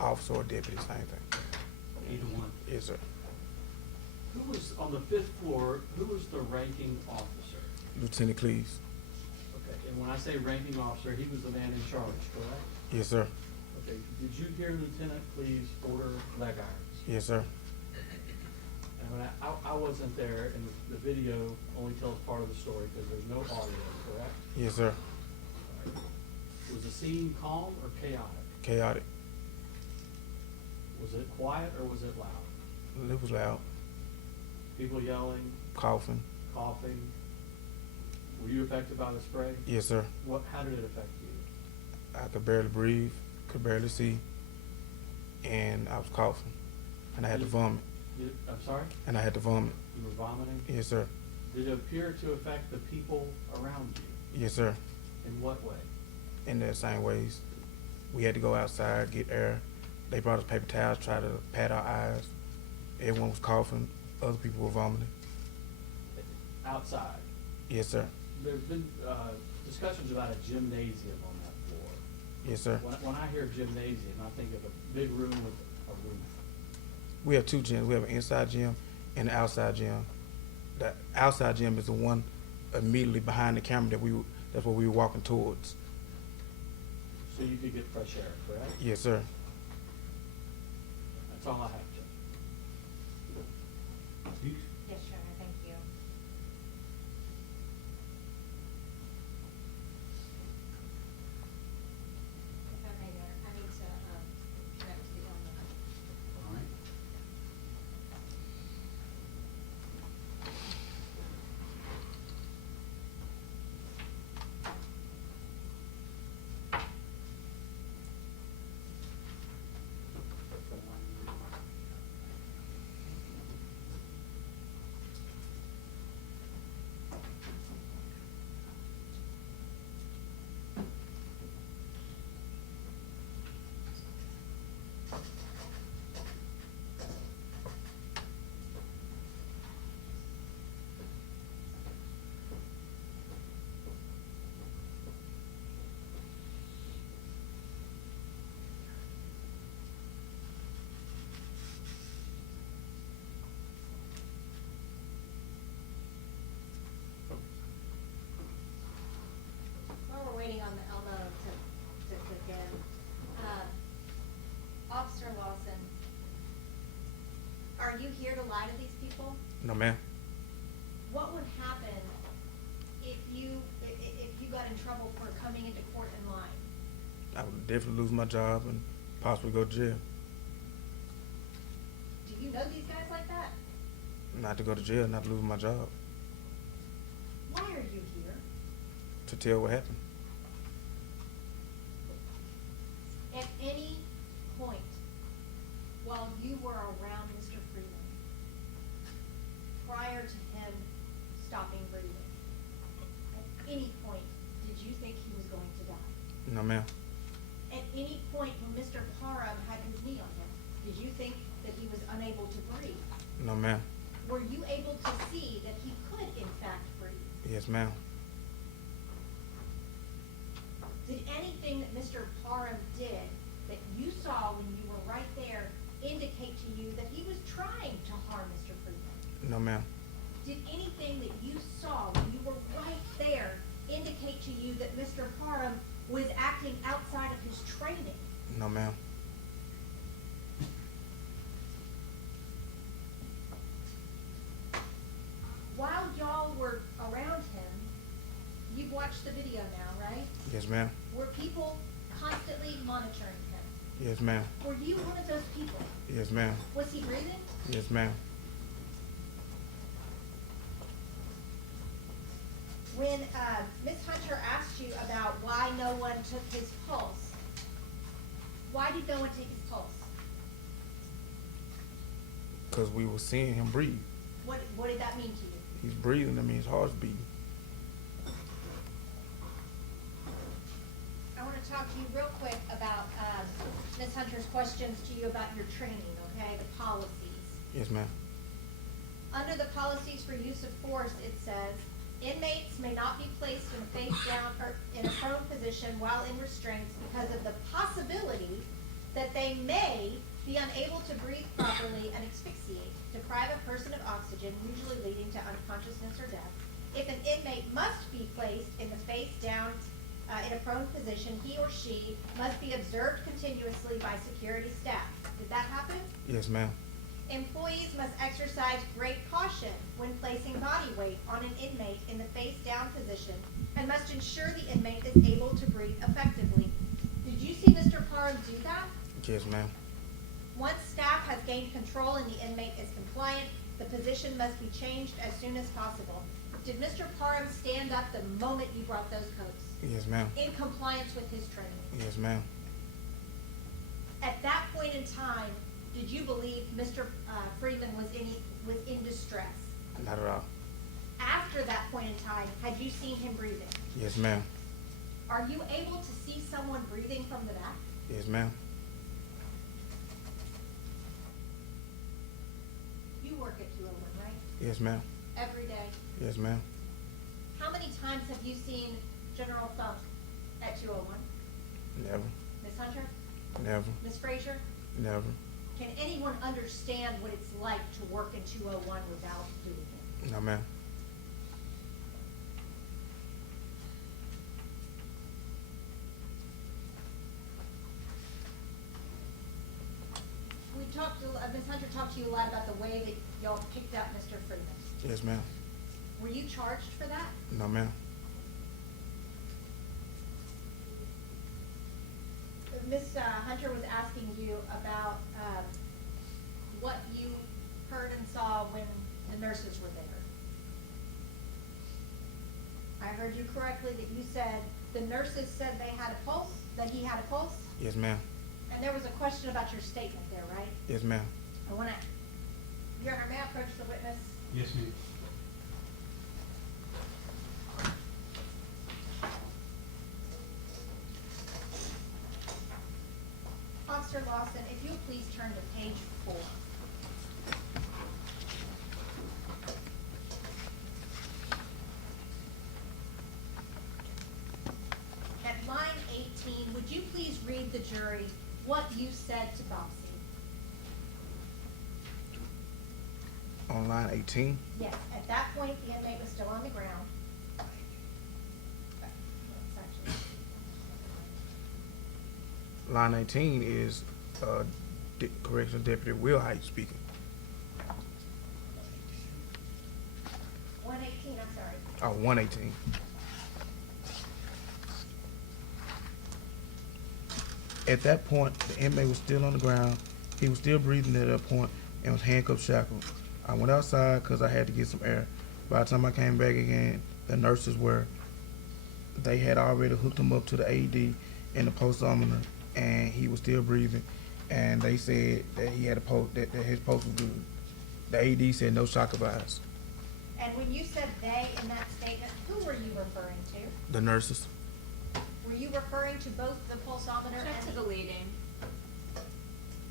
officer or deputy, same thing. Either one. Yes, sir. Who was, on the 5th floor, who was the ranking officer? Lieutenant Cleves. Okay, and when I say ranking officer, he was the man in charge, correct? Yes, sir. Okay, did you hear Lieutenant Cleves order leg irons? Yes, sir. And when I wasn't there, and the video only tells part of the story because there's no audio, correct? Yes, sir. All right. Was the scene calm or chaotic? Chaotic. Was it quiet or was it loud? It was loud. People yelling, Coughing. coughing? Were you affected by the spray? Yes, sir. How did it affect you? I could barely breathe, could barely see, and I was coughing, and I had to vomit. I'm sorry? And I had to vomit. You were vomiting? Yes, sir. Did it appear to affect the people around you? Yes, sir. In what way? In the same ways, we had to go outside, get air. They brought us paper towels, try to pat our eyes. Everyone was coughing. Other people were vomiting. Outside? Yes, sir. There's been discussions about a gymnasium on that floor. Yes, sir. When I hear gymnasium, I think of a big room with a roof. We have two gyms. We have an inside gym and an outside gym. The outside gym is the one immediately behind the camera that's what we were walking towards. So you could get fresh air, correct? Yes, sir. That's all I have, Judge. Dukes? Yes, Your Honor, thank you. If I may, Your Honor, I need to, connect to the owner. All right. While we're waiting on the Elmo to kick in, Officer Lawson, are you here to lie to these people? No, ma'am. What would happen if you got in trouble for coming into court and lying? I would definitely lose my job and possibly go to jail. Do you know these guys like that? Not to go to jail, not to lose my job. Why are you here? To tell what happened. At any point while you were around Mr. Freeman, prior to him stopping breathing, at any point, did you think he was going to die? No, ma'am. At any point when Mr. Parham had his knee on him, did you think that he was unable to breathe? No, ma'am. Were you able to see that he could in fact breathe? Yes, ma'am. Did anything that Mr. Parham did that you saw when you were right there indicate to you that he was trying to harm Mr. Freeman? No, ma'am. Did anything that you saw when you were right there indicate to you that Mr. Parham was acting outside of his training? No, ma'am. While y'all were around him, you've watched the video now, right? Yes, ma'am. Were people constantly monitoring him? Yes, ma'am. Were you one of those people? Yes, ma'am. Was he breathing? Yes, ma'am. When Ms. Hunter asked you about why no one took his pulse, why did no one take his pulse? Because we were seeing him breathe. What did that mean to you? He's breathing, that means his heart's beating. I want to talk to you real quick about Ms. Hunter's questions to you about your training, okay, the policies. Yes, ma'am. Under the policies for use of force, it says, inmates may not be placed in a face down or in a prone position while in restraints because of the possibility that they may be unable to breathe properly and asphyxiate, deprive a person of oxygen, usually leading to unconsciousness or death. If an inmate must be placed in the face down in a prone position, he or she must be observed continuously by security staff. Did that happen? Yes, ma'am. Employees must exercise great caution when placing body weight on an inmate in the face down position and must ensure the inmate is able to breathe effectively. Did you see Mr. Parham do that? Yes, ma'am. Once staff has gained control and the inmate is compliant, the position must be changed as soon as possible. Did Mr. Parham stand up the moment you brought those coats? Yes, ma'am. In compliance with his training? Yes, ma'am. At that point in time, did you believe Mr. Freeman was in distress? Not at all. After that point in time, had you seen him breathing? Yes, ma'am. Are you able to see someone breathing from the back? Yes, ma'am. You work at 201, right? Yes, ma'am. Every day. Yes, ma'am. How many times have you seen General Funk at 201? Never. Ms. Hunter? Never. Ms. Frazier? Never. Can anyone understand what it's like to work in 201 without doing it? No, ma'am. Ms. Hunter talked to you a lot about the way that y'all picked up Mr. Freeman. Yes, ma'am. Were you charged for that? No, ma'am. Ms. Hunter was asking you about what you heard and saw when the nurses were there. I heard you correctly that you said the nurses said they had a pulse, that he had a pulse? Yes, ma'am. And there was a question about your statement there, right? Yes, ma'am. I want to, Your Honor, may I approach the witness? Yes, ma'am. Officer Lawson, if you'll please turn to page 4. At line 18, would you please read the jury what you said to Boxy? On line 18. Yes, at that point, the inmate was still on the ground. Line 19 is Corrections Deputy Will Height speaking. 118, I'm sorry. 118. At that point, the inmate was still on the ground. He was still breathing at that point and was handcuffed, shackled. I went outside because I had to get some air. By the time I came back again, the nurses they had already hooked him up to the AED and the pulsometer, and he was still breathing. And they said that he had that his pulse was good. The AED said no shock advised. And when you said they in that statement, who were you referring to? The nurses. Were you referring to both the pulsometer Check and to the leading.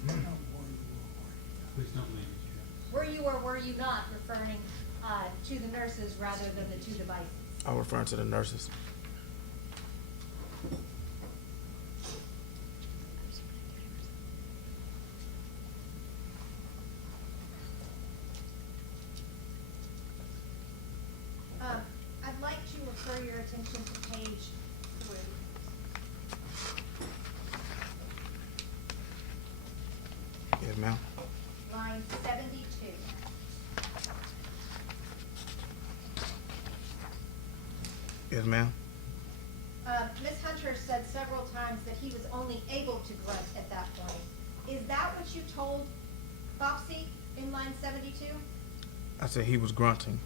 Please don't leave it. Were you or were you not referring to the nurses rather than the two devices? I'm referring to the nurses. I'd like to refer your attention to page 3. Yes, ma'am. Line 72. Yes, ma'am. Ms. Hunter said several times that he was only able to grunt at that point. Is that what you told Boxy in line 72? I said he was grunting.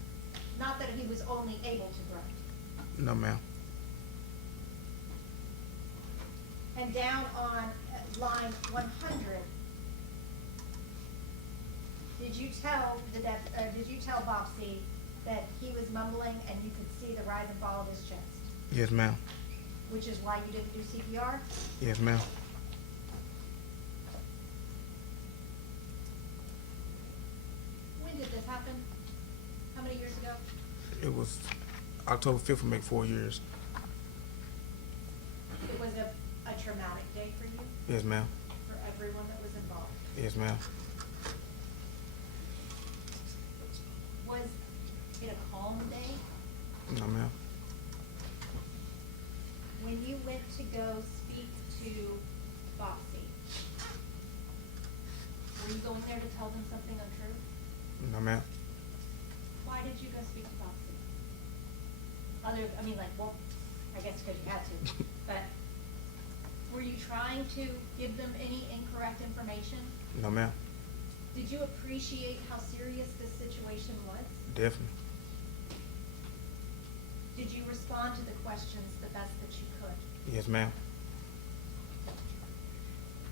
Not that he was only able to grunt. No, ma'am. And down on line 100, did you tell Boxy that he was mumbling and you could see the rise and fall of his chest? Yes, ma'am. Which is why you didn't do CPR? Yes, ma'am. When did this happen? How many years ago? It was October 5th will make 4 years. It was a traumatic day for you Yes, ma'am. forever. everyone that was involved. Yes, ma'am. Was it a calm day? No, ma'am. When you went to go speak to Boxy, were you going there to tell them something untrue? No, ma'am. Why did you go speak to Boxy? Well, I guess because you had to, but were you trying to give them any incorrect information? No, ma'am. Did you appreciate how serious this situation was? Definitely. Did you respond to the questions the best that you could? Yes, ma'am.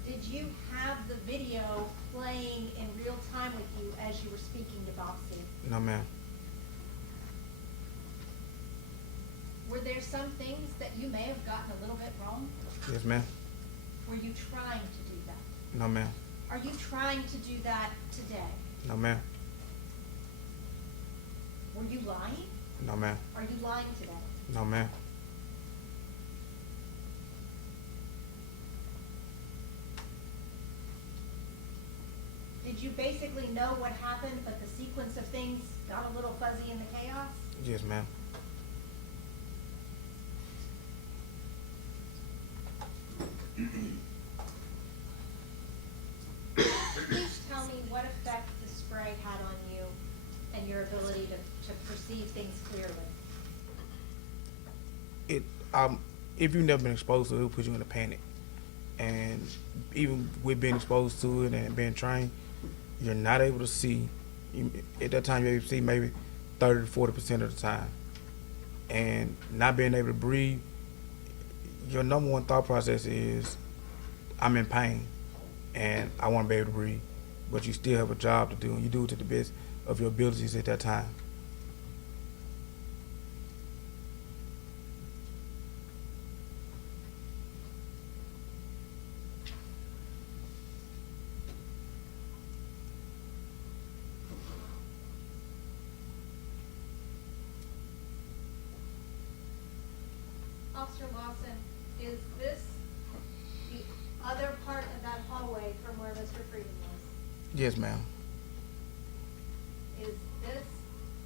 Did you have the video playing in real time with you as you were speaking to Boxy? No, ma'am. Were there some things that you may have gotten a little bit wrong? Yes, ma'am. Were you trying to do that? No, ma'am. Are you trying to do that today? No, ma'am. Were you lying? No, ma'am. Are you lying today? No, ma'am. Did you basically know what happened, but the sequence of things got a little fuzzy in the chaos? Yes, ma'am. Please tell me what effect the spray had on you and your ability to perceive things clearly. If you've never been exposed to it, it'll put you in a panic. And even with being exposed to it and being trained, you're not able to see. At that time, you're able to see maybe 30 to 40% of the time. And not being able to breathe, your number one thought process is, I'm in pain and I want to be able to breathe. But you still have a job to do, and you do it to the best of your abilities at that time. Officer Lawson, is this the other part of that hallway from where Mr. Freeman was? Yes, ma'am. Is this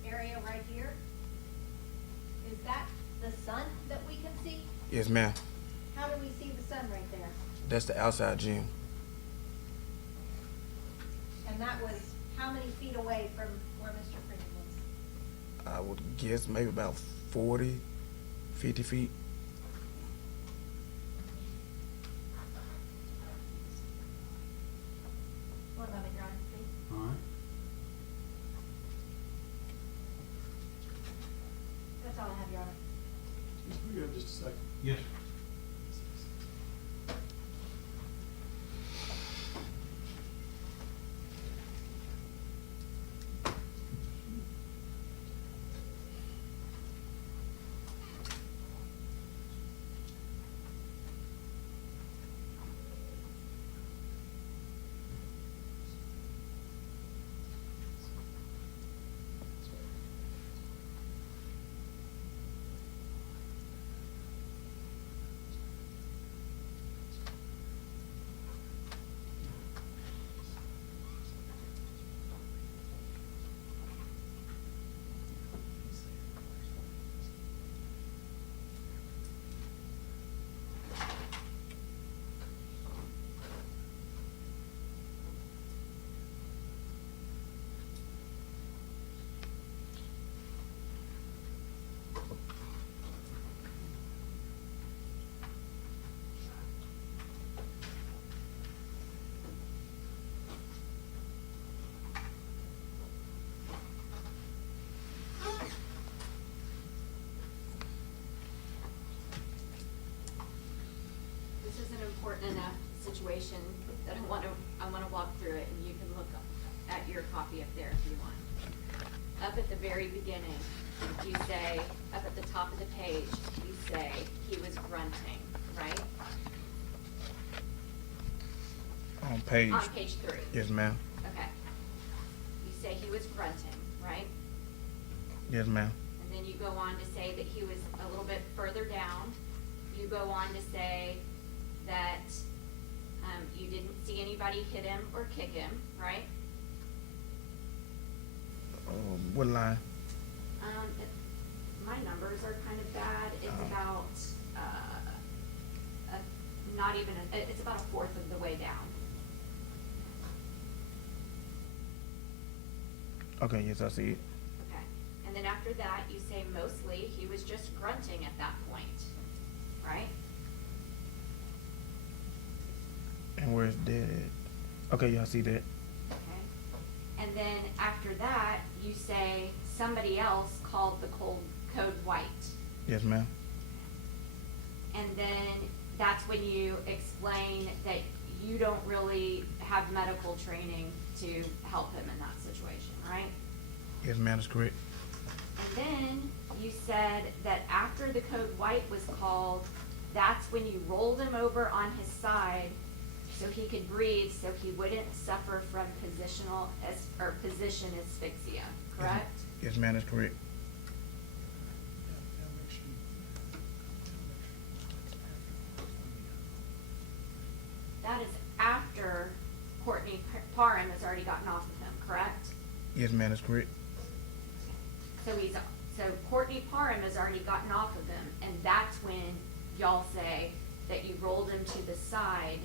area right here? Is that the sun that we can see? Yes, ma'am. How do we see the sun right there? That's the outside gym. And that was how many feet away from where Mr. Freeman was? I would guess maybe about 40, 50 feet. What about the ground feet? All right. That's all I have, Your Honor. We have just a second. Yes. This is an important enough situation that I want to walk through it, and you can look at your copy up there if you want. Up at the very beginning, you say, up at the top of the page, you say he was grunting, right? On page. On page 3. Yes, ma'am. Okay. You say he was grunting, right? Yes, ma'am. And then you go on to say that he was a little bit further down. You go on to say that You didn't see anybody hit him or kick him, right? What line? My numbers are kind of bad. It's about, it's about a fourth of the way down. Okay, yes, I see it. Okay. And then after that, you say mostly he was just grunting at that point, right? And where's that at? Okay, yeah, I see that. Okay. And then after that, you say somebody else called the code white. Yes, ma'am. And then that's when you explain that you don't really have medical training to help him in that situation, right? Yes, ma'am, that's correct. And then you said that after the code white was called, that's when you rolled him over on his side so he could breathe, so he wouldn't suffer from position asphyxia, correct? Yes, ma'am, that's correct. That is after Courtney Parham has already gotten off of him, correct? Yes, ma'am, that's correct. So Courtney Parham has already gotten off of him, and that's when y'all say that you rolled him to the side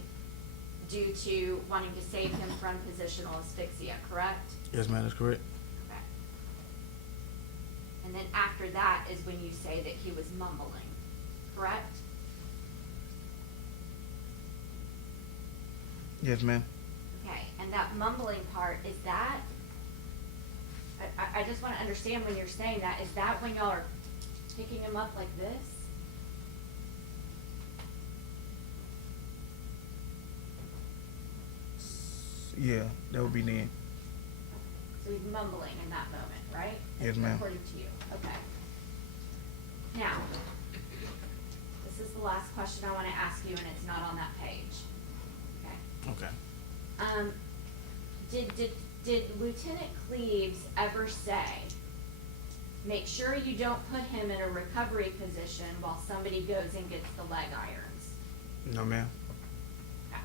due to wanting to save him from positional asphyxia, correct? Yes, ma'am, that's correct. Okay. And then after that is when you say that he was mumbling, correct? Yes, ma'am. Okay, and that mumbling part, is that, I just wanna understand when you're saying that, is that when y'all are picking him up like this? Yeah, that would be then. So he's mumbling in that moment, right? Yes, ma'am. According to you, okay. Now, this is the last question I wanna ask you, and it's not on that page. Okay. Okay. Did Lieutenant Cleaves ever say, make sure you don't put him in a recovery position while somebody goes and gets the leg irons? No, ma'am. Okay.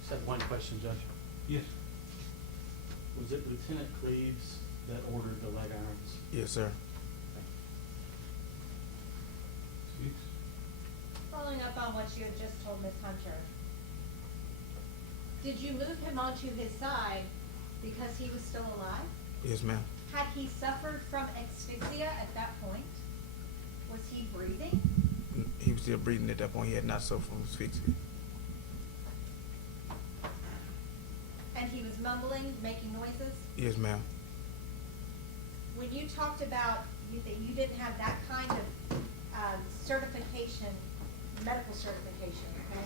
Just have one question, Judge. Yes. Was it Lieutenant Cleaves that ordered the leg irons? Yes, sir. Six. Following up on what you had just told Ms. Hunter, did you move him onto his side because he was still alive? Yes, ma'am. Had he suffered from asphyxia at that point? Was he breathing? He was still breathing at that point. He had not suffered from asphyxia. And he was mumbling, making noises? Yes, ma'am. When you talked about that you didn't have that kind of certification, medical certification, okay?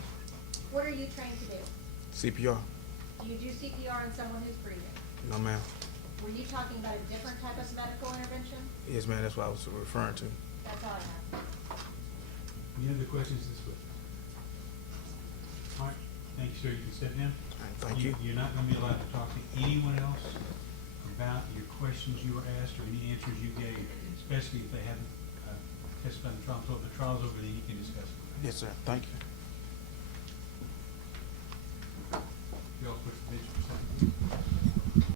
What are you trained to do? CPR. Do you do CPR on someone who's breathing? No, ma'am. Were you talking about a different type of medical intervention? Yes, ma'am, that's what I was referring to. That's all I have. Any other questions this week? All right, thank you, sir. You can sit down. All right, thank you. You're not gonna be allowed to talk to anyone else about your questions you were asked or any answers you gave, especially if they haven't testified in the trial. So if the trial's over, then you can discuss it. Yes, sir. Thank you. You all put